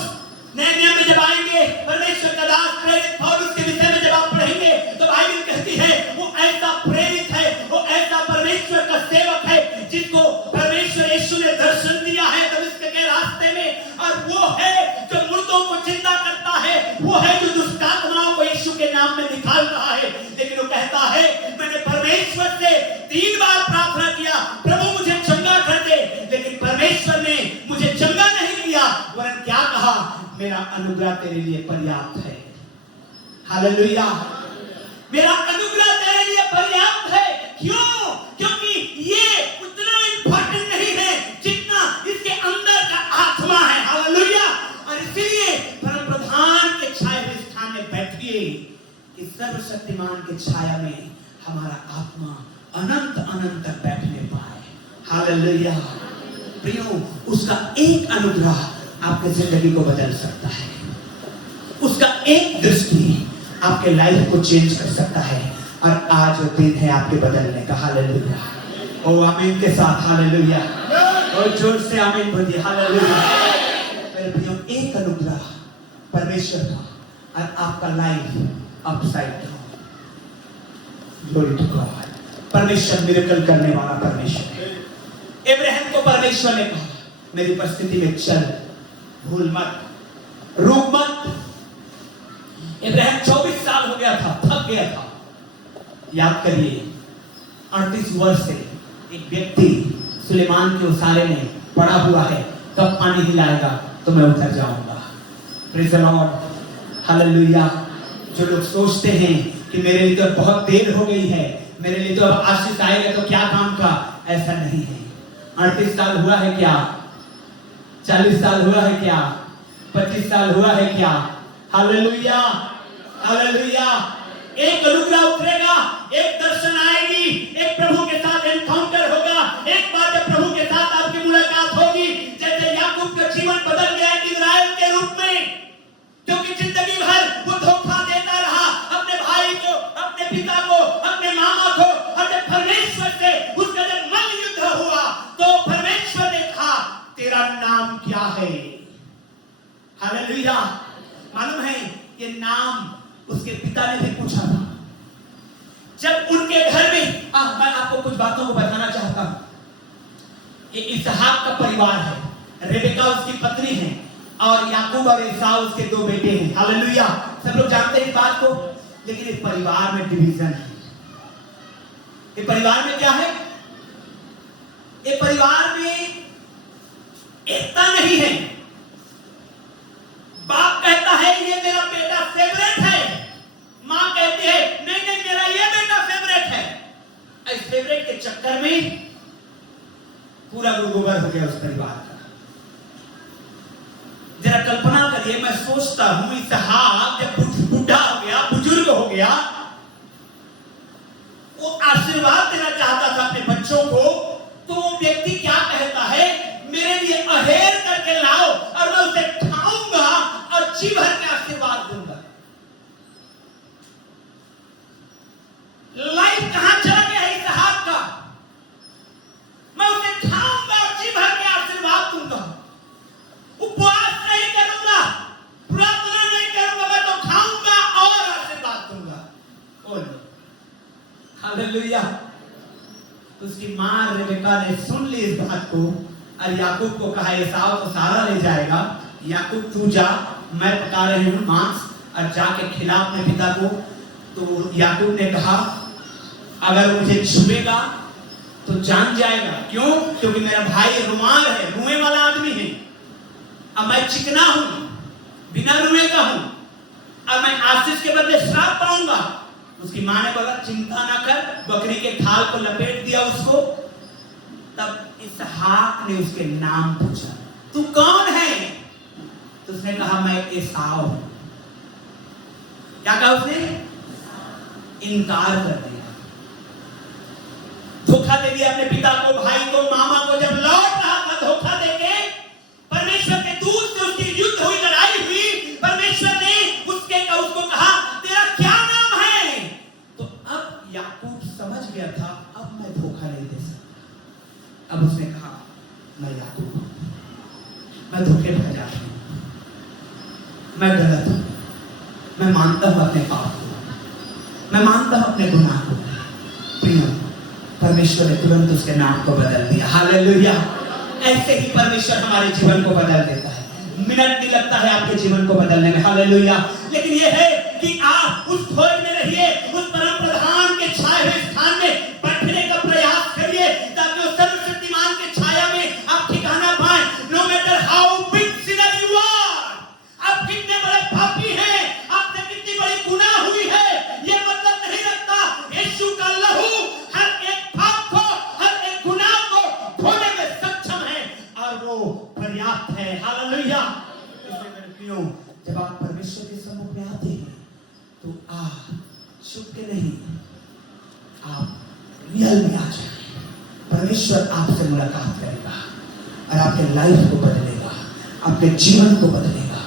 नए नियम में जब आएंगे, परमेश्वर का दास प्रेरित पौलुस के विषय में जब आप पढ़ेंगे, तो बाइबल कहती है वो ऐसा प्रेरित है, वो ऐसा परमेश्वर का सेवक है जिसको परमेश्वर यीशु ने दर्शन दिया है दमिश्क के रास्ते में। और वो है जो मुर्दों को जिंदा करता है, वो है जो दुष्ट आत्माओं को यीशु के नाम में निकाल रहा है। लेकिन वो कहता है, मैंने परमेश्वर से 3 बार प्रार्थना किया, प्रभु मुझे चंगा कर दे, लेकिन परमेश्वर ने मुझे चंगा नहीं किया, वरन क्या कहा, मेरा अनुग्रह तेरे लिए पर्याप्त है, हालेलुया। मेरा अनुग्रह तेरे लिए पर्याप्त है। क्यों? क्योंकि ये उतना इंपॉर्टेंट नहीं है जितना इसके अंदर का आत्मा है, हालेलुया। और इसलिए परम प्रधान के छाए हुए स्थान में बैठिए कि सर्वशक्तिमान के छाया में हमारा आत्मा अनंत अनंत तक बैठने पाए, हालेलुया। प्रियो, उसका एक अनुग्रह आपके जिंदगी को बदल सकता है, उसका एक दृष्टि आपके लाइफ को चेंज कर सकता है। और आज वो दिन है आपके बदलने का, हालेलुया। ओ आमीन के साथ, हालेलुया। और जोर से आमीन बोलिए, हालेलुया। मेरे प्रियो, एक अनुग्रह परमेश्वर का और आपका life upside down. Glory to God. परमेश्वर मिरेकल करने वाला परमेश्वर है। इब्राहिम को परमेश्वर ने कहा, मेरी उपस्थिति में चल, भूल मत, रुक मत। इब्राहिम 24 साल हो गया था, थक गया था। याद करिए, 38 वर्ष से एक व्यक्ति सुलेमान के उसारे में पड़ा हुआ है, कब पानी हिलाएगा तो मैं उतर जाऊंगा। Praise the Lord, hallelujah. जो लोग सोचते हैं कि मेरे लिए तो बहुत देर हो गई है, मेरे लिए तो अब आशीष आएगा तो क्या काम का, ऐसा नहीं है। 38 साल हुआ है क्या? 40 साल हुआ है क्या? 25 साल हुआ है क्या? Hallelujah, hallelujah. एक अनुग्रह उतरेगा, एक दर्शन आएगी, एक प्रभु के साथ एनकाउंटर होगा। एक बार जब प्रभु के साथ आपकी मुलाकात होगी, जैसे याकूब का जीवन बदल गया इज़राइल के रूप में, क्योंकि जिंदगी भर वो धोखा देता रहा अपने भाई को, अपने पिता को, अपने मामा को। और जब परमेश्वर से उसका जब मन युद्ध हुआ, तो परमेश्वर ने कहा, तेरा नाम क्या है? हालेलुया। मालूम है, ये नाम उसके पिता ने भी पूछा था। जब उनके घर में, मैं आपको कुछ बातों को बताना चाहता हूं। ये इसहाक का परिवार है, रेबेका उसकी पत्नी है, और याकूब और एसाव उसके 2 बेटे हैं। हालेलुया। सब लोग जानते हैं इस बात को। लेकिन इस परिवार में डिवीजन है। ये परिवार में क्या है? ये परिवार में एकता नहीं है। बाप कहता है ये मेरा बेटा फेवरेट है, मां कहती है नहीं नहीं मेरा ये बेटा फेवरेट है। इस फेवरेट के चक्कर में पूरा गुरगोबर हो गया उस परिवार का। जरा कल्पना करिए, मैं सोचता हूं इसहाक जब बुढ़ा हो गया, बुजुर्ग हो गया, वो आशीर्वाद देना चाहता था अपने बच्चों को, तो वो व्यक्ति क्या कहता है, मेरे लिए अहेर करके लाओ और मैं उसे खाऊंगा और जी भर के आशीर्वाद दूंगा। लाइफ कहां चला गया है इसहाक का? मैं उसे खाऊंगा और जी भर के आशीर्वाद दूंगा, उपवास नहीं करूंगा, प्रार्थना नहीं करूंगा, मैं तो खाऊंगा और आशीर्वाद दूंगा। बोलो हालेलुया। उसकी मां रेबेका ने सुन ली इस बात को और याकूब को कहा एसाव तो सारा ले जाएगा, याकूब तू जा, मैं पका रही हूं मांस और जाके खिला अपने पिता को। तो याकूब ने कहा अगर मुझे छुएगा तो जान जाएगा। क्यों? क्योंकि मेरा भाई रुमाल है, रुए वाला आदमी है, अब मैं चिकना हूं, बिना रुए का हूं, अब मैं आशीष के बदले श्राप पाऊंगा। उसकी मां ने बोला चिंता ना कर, बकरी के खाल को लपेट दिया उसको। तब इसहाक ने उसके नाम पूछा, तू कौन है? तो उसने कहा मैं एसाव हूं। क्या कहा उसने? इनकार कर दिया, धोखा दे दिया अपने पिता को, भाई को, मामा को। जब लौट रहा था धोखा देके, परमेश्वर के दूत से उसकी युद्ध हुई, लड़ाई हुई, परमेश्वर ने उसको कहा तेरा क्या नाम है? तो अब याकूब समझ गया था अब मैं धोखा नहीं दे सकता। अब उसने कहा मैं याकूब हूं, मैं धोखे खा जाता हूं, मैं गलत हूं, मैं मानता हूं अपने पाप को, मैं मानता हूं अपने गुनाह को। प्रिय परमेश्वर ने तुरंत उसके नाम को बदल दिया। हालेलुया। ऐसे ही परमेश्वर हमारे जीवन को बदल देता है, मिनट नहीं लगता है आपके जीवन को बदलने में। हालेलुया। लेकिन यह है कि आप उस भोज में रहिए, उस परम प्रधान के छाए हुए स्थान में बैठने का प्रयास करिए, ताकि उस सर्वशक्तिमान के छाया में आप ठिकाना पाएं। No matter how big sinner you are, आप कितने बड़े पापी हैं, आपसे कितनी बड़ी गुनाह हुई है, ये मतलब नहीं रखता। यीशु का लहू हर एक पाप को, हर एक गुनाह को धोने में सक्षम है और वो पर्याप्त है। हालेलुया। इसलिए मेरे प्रियो, जब आप परमेश्वर के सम्मुख में आते हैं तो आप छुप के नहीं, आप रियल में आ जाए। परमेश्वर आपसे मुलाकात करेगा और आपके लाइफ को बदलेगा, आपके जीवन को बदलेगा।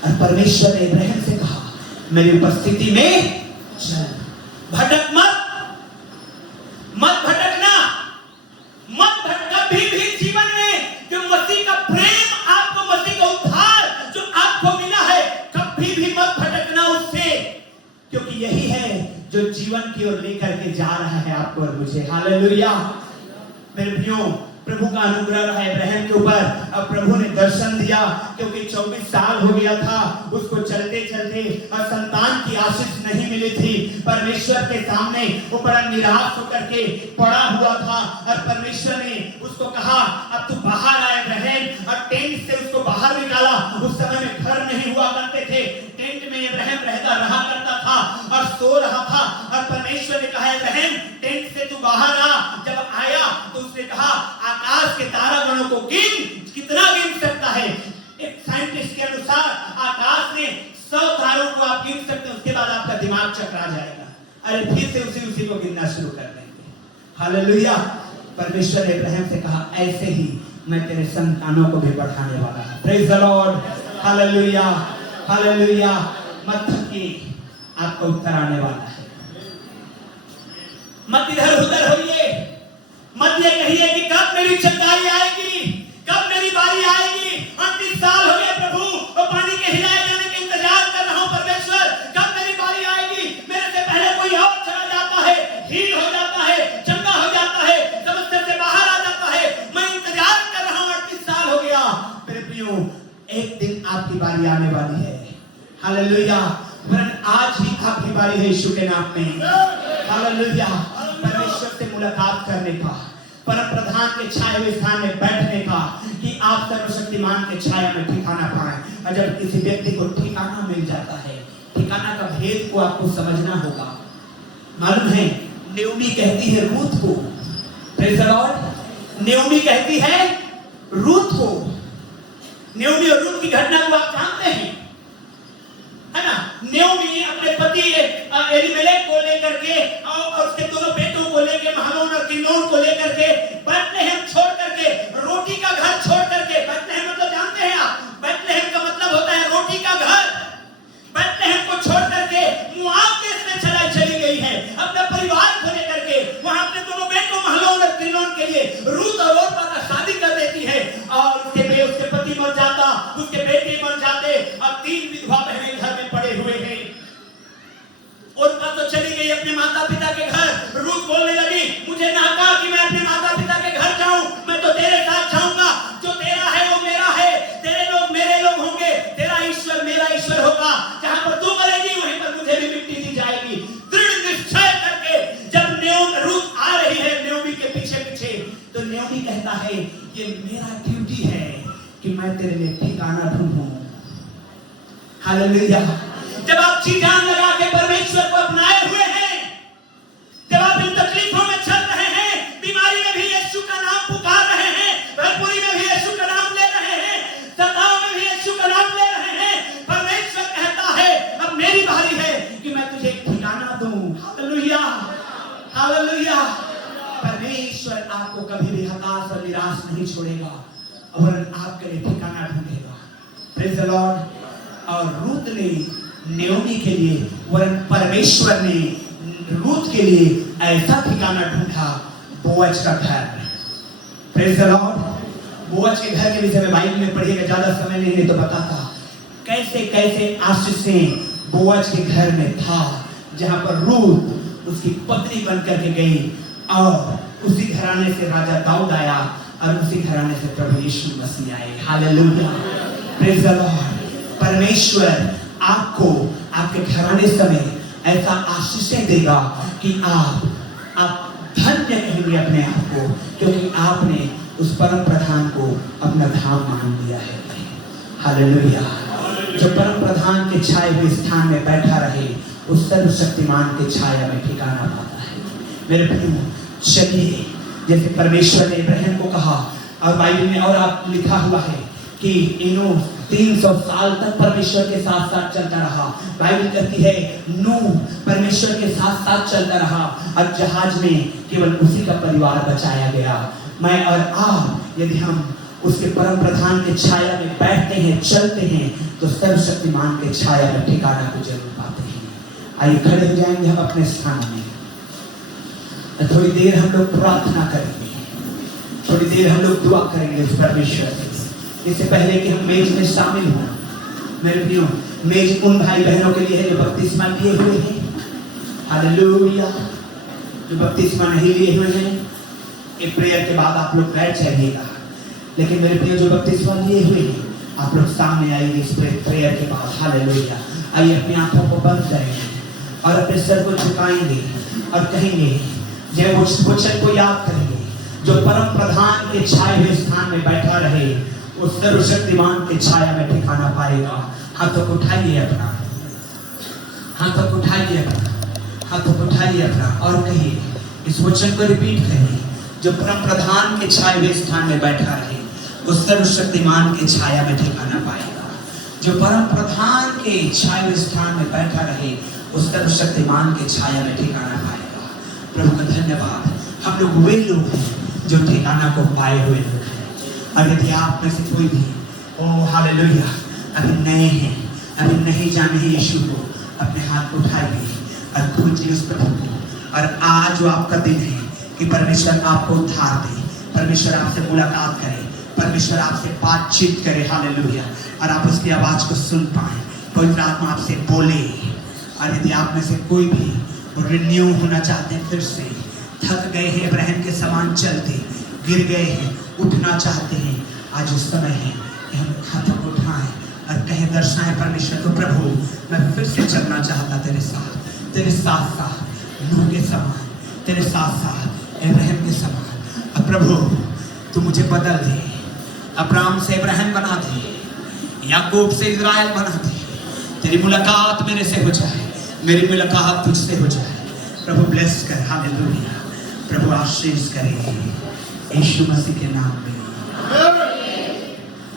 और परमेश्वर ने इब्राहिम से कहा मेरी उपस्थिति में चल, भटक मत, मत भटकना, मत भटका भी जीवन में। जो मसीह का प्रेम आपको, मसीह का उद्धार जो आपको मिला है, कभी भी मत भटकना उससे, क्योंकि यही है जो जीवन की ओर लेकर के जा रहा है आपको और मुझे। हालेलुया। मेरे प्रियो, प्रभु का अनुग्रह रहा इब्राहिम के ऊपर। अब प्रभु ने दर्शन दिया, क्योंकि 24 साल हो गया था उसको चलते चलते और संतान की आशीष नहीं मिली थी। परमेश्वर के सामने वो बड़ा निराश होकर के पड़ा हुआ था और परमेश्वर ने उसको कहा अब तू बाहर आए इब्राहिम, और टेंट से उसको बाहर निकाला। उस समय में घर नहीं हुआ करते थे, टेंट में इब्राहिम रहा करता था और सो रहा था। और परमेश्वर ने कहा इब्राहिम टेंट से तू बाहर आ। जब आया तो उसने कहा आकाश के तारागणों को गिन, कितना गिन सकता है? एक साइंटिस्ट के अनुसार आकाश में 100 तारों को आप गिन सकते हैं, उसके बाद आपका दिमाग चकरा जाएगा। अरे फिर से उसी को गिनना शुरू कर देंगे। हालेलुया। परमेश्वर ने इब्राहिम से कहा ऐसे ही मैं तेरे संतानों को भी बढ़ाने वाला हूं। Praise the Lord. Hallelujah, hallelujah. मत थकिए, आपका उत्तर आने वाला है। मत इधर उधर होइए, मत ये कहिए कि कब मेरी चंगाई आएगी, कब मेरी बारी आएगी। 38 साल हो गए प्रभु, वो पानी के हिलाए जाने के इंतजार कर रहा हूं। परमेश्वर कब मेरी बारी आएगी? मेरे से पहले कोई और चला जाता है, हील हो जाता है, चंगा हो जाता है, समस्या से बाहर आ जाता है। मैं इंतजार कर रहा हूं, 38 साल हो गया। मेरे प्रियो, एक दिन आपकी बारी आने वाली है। हालेलुया। आज ही आपकी बारी है यीशु के नाम में। हालेलुया। परमेश्वर से मुलाकात करने का, परम प्रधान के छाए हुए स्थान में बैठने का, कि आप सर्वशक्तिमान के छाया में ठिकाना पाएं। और जब किसी व्यक्ति को ठिकाना मिल जाता है, ठिकाना का भेद को आपको समझना होगा। मालूम है, नेओमी कहती है रूथ को, प्रेज़ द लॉर्ड, नेओमी कहती है रूथ को, नेओमी और रूथ की घटना को आप जानते हैं, है ना। नेओमी अपने पति एलीमेलेक को लेकर के और उसके दोनों बेटों को लेकर, महलोन और किन्नोन को लेकर के बैतलहम छोड़ करके, रोटी का घर छोड़ करके, बैतलहम मतलब जानते हैं आप, बैतलहम का मतलब होता है रोटी का घर। बैतलहम को छोड़ करके मोआब देश में चली गई है, अपने परिवार को लेकर के। वहां अपने दोनों बेटों महलोन और किन्नोन के लिए रूथ और ओर्पा का शादी कर देती है, और उसके पति मर जाता, उसके बेटे मर जाते, अब 3 विधवा बहनें घर में पड़े हुए हैं। ओर्पा तो चली गई अपने माता पिता के घर। रूथ बोलने लगी, मुझे ना कहा कि मैं अपने माता पिता के घर जाऊं, मैं तो तेरे साथ जाऊंगा। जो तेरा है वो मेरा है, तेरे लोग मेरे लोग होंगे, तेरा ईश्वर मेरा ईश्वर होगा। जहां पर तू मरेगी वहीं पर मुझे भी मिट्टी दी जाएगी। दृढ़ निश्चय करके जब रूथ आ रही है नेओमी के पीछे पीछे, तो नेओमी कहता है ये मेरा ड्यूटी है कि मैं तेरे लिए ठिकाना ढूंढूं। हालेलुया। जब आप जी जान लगा के परमेश्वर को अपनाए हुए हैं, जब आप इन तकलीफों में चल रहे हैं, बीमारी में भी यीशु का नाम पुकार रहे हैं, भरपूरी में भी यीशु का नाम ले रहे हैं, सताव में भी यीशु का नाम ले रहे हैं, परमेश्वर कहता है अब मेरी बारी है कि मैं तुझे एक ठिकाना दूं। Hallelujah, hallelujah. परमेश्वर आपको कभी भी हताश और निराश नहीं छोड़ेगा, और आपके लिए ठिकाना ढूंढेगा। Praise the Lord. और रूथ ने नेओमी के लिए, वरन परमेश्वर ने रूथ के लिए ऐसा ठिकाना ढूंढा, बोअज का घर। Praise the Lord. बोअज के घर के विषय में बाइबल में पढ़िएगा, ज्यादा समय नहीं है तो बताता कैसे कैसे आशीषें बोअज के घर में था, जहां पर रूथ उसकी पत्नी बनकर के गई, और उसी घराने से राजा दाऊद आया, और उसी घराने से प्रभु यीशु मसीह आए। Hallelujah, praise the Lord. परमेश्वर आपको आपके घराने समेत ऐसा आशीषें देगा कि आप धन्य कहेंगे अपने आप को, क्योंकि आपने उस परम प्रधान को अपना धाम मान लिया है। हालेलुया। जो परम प्रधान के छाए हुए स्थान में बैठा रहे, उस सर्वशक्तिमान के छाया में ठिकाना पाता है। मेरे प्रियो, चलिए, जैसे परमेश्वर ने इब्राहिम को कहा, और बाइबल में और आप लिखा हुआ है कि इनो 300 साल तक परमेश्वर के साथ साथ चलता रहा। बाइबल कहती है नूह परमेश्वर के साथ साथ चलता रहा, और जहाज में केवल उसी का परिवार बचाया गया। मैं और आप यदि हम उसके परम प्रधान के छाया में बैठते हैं, चलते हैं, तो सर्वशक्तिमान के छाया में ठिकाना को जरूर पाते हैं। आइए खड़े हो जाएंगे हम अपने स्थान में, थोड़ी देर हम लोग प्रार्थना करेंगे, थोड़ी देर हम लोग दुआ करेंगे उस परमेश्वर से। इससे पहले कि हम मेज में शामिल हों, मेरे प्रियो, मेज उन भाई बहनों के लिए है जो बपतिस्मा लिए हुए हैं। हालेलुया। जो बपतिस्मा नहीं लिए हुए हैं, एक प्रेयर के बाद आप लोग बैठ जाइएगा। लेकिन मेरे प्रियो, जो बपतिस्मा लिए हुए हैं, आप लोग सामने आइए इस प्रेयर के बाद। हालेलुया। आइए अपनी आंखों को बंद करेंगे और अपने सर को झुकाएंगे और कहेंगे, जय वचन को याद करेंगे, जो परम प्रधान के छाए हुए स्थान में बैठा रहे, उस सर्वशक्तिमान के छाया में ठिकाना पाएगा। हाथों को उठाइए अपना, हाथों को उठाइए अपना, हाथों को उठाइए अपना, और कहिए, इस वचन को रिपीट करिए, जो परम प्रधान के छाए हुए स्थान में बैठा रहे, उस सर्वशक्तिमान के छाया में ठिकाना पाएगा। जो परम प्रधान के छाए हुए स्थान में बैठा रहे, उस सर्वशक्तिमान के छाया में ठिकाना पाएगा। प्रभु का धन्यवाद। हम लोग वे लोग हैं जो ठिकाना को पाए हुए लोग हैं। और यदि आप में से कोई भी हालेलुया अभी नए हैं, अभी नहीं जाने हैं यीशु को, अपने हाथ को उठाइए और पूजिए उस प्रभु को। और आज जो आपका दिन है कि परमेश्वर आपको उद्धार दे, परमेश्वर आपसे मुलाकात करे, परमेश्वर आपसे बातचीत करे। हालेलुया। और आप उसकी आवाज को सुन पाए, पवित्र आत्मा आपसे बोले। और यदि आप में से कोई भी रिन्यू होना चाहते हैं, फिर से थक गए हैं, इब्राहिम के समान चलते, गिर गए हैं, उठना चाहते हैं, आज उस समय है कि हम हाथों को उठाएं और कहे दर्शाए परमेश्वर को, प्रभु मैं फिर से चलना चाहता तेरे साथ साथ नूह के समान, तेरे साथ साथ इब्राहिम के समान। और प्रभु तू मुझे बदल दे, अब्राहम से इब्राहिम बना दे, याकूब से इज़राइल बना दे। तेरी मुलाकात मेरे से हो जाए, मेरी मुलाकात तुझसे हो जाए। प्रभु ब्लेस कर, हालेलुया। प्रभु आशीष करेंगे यीशु मसीह के नाम में।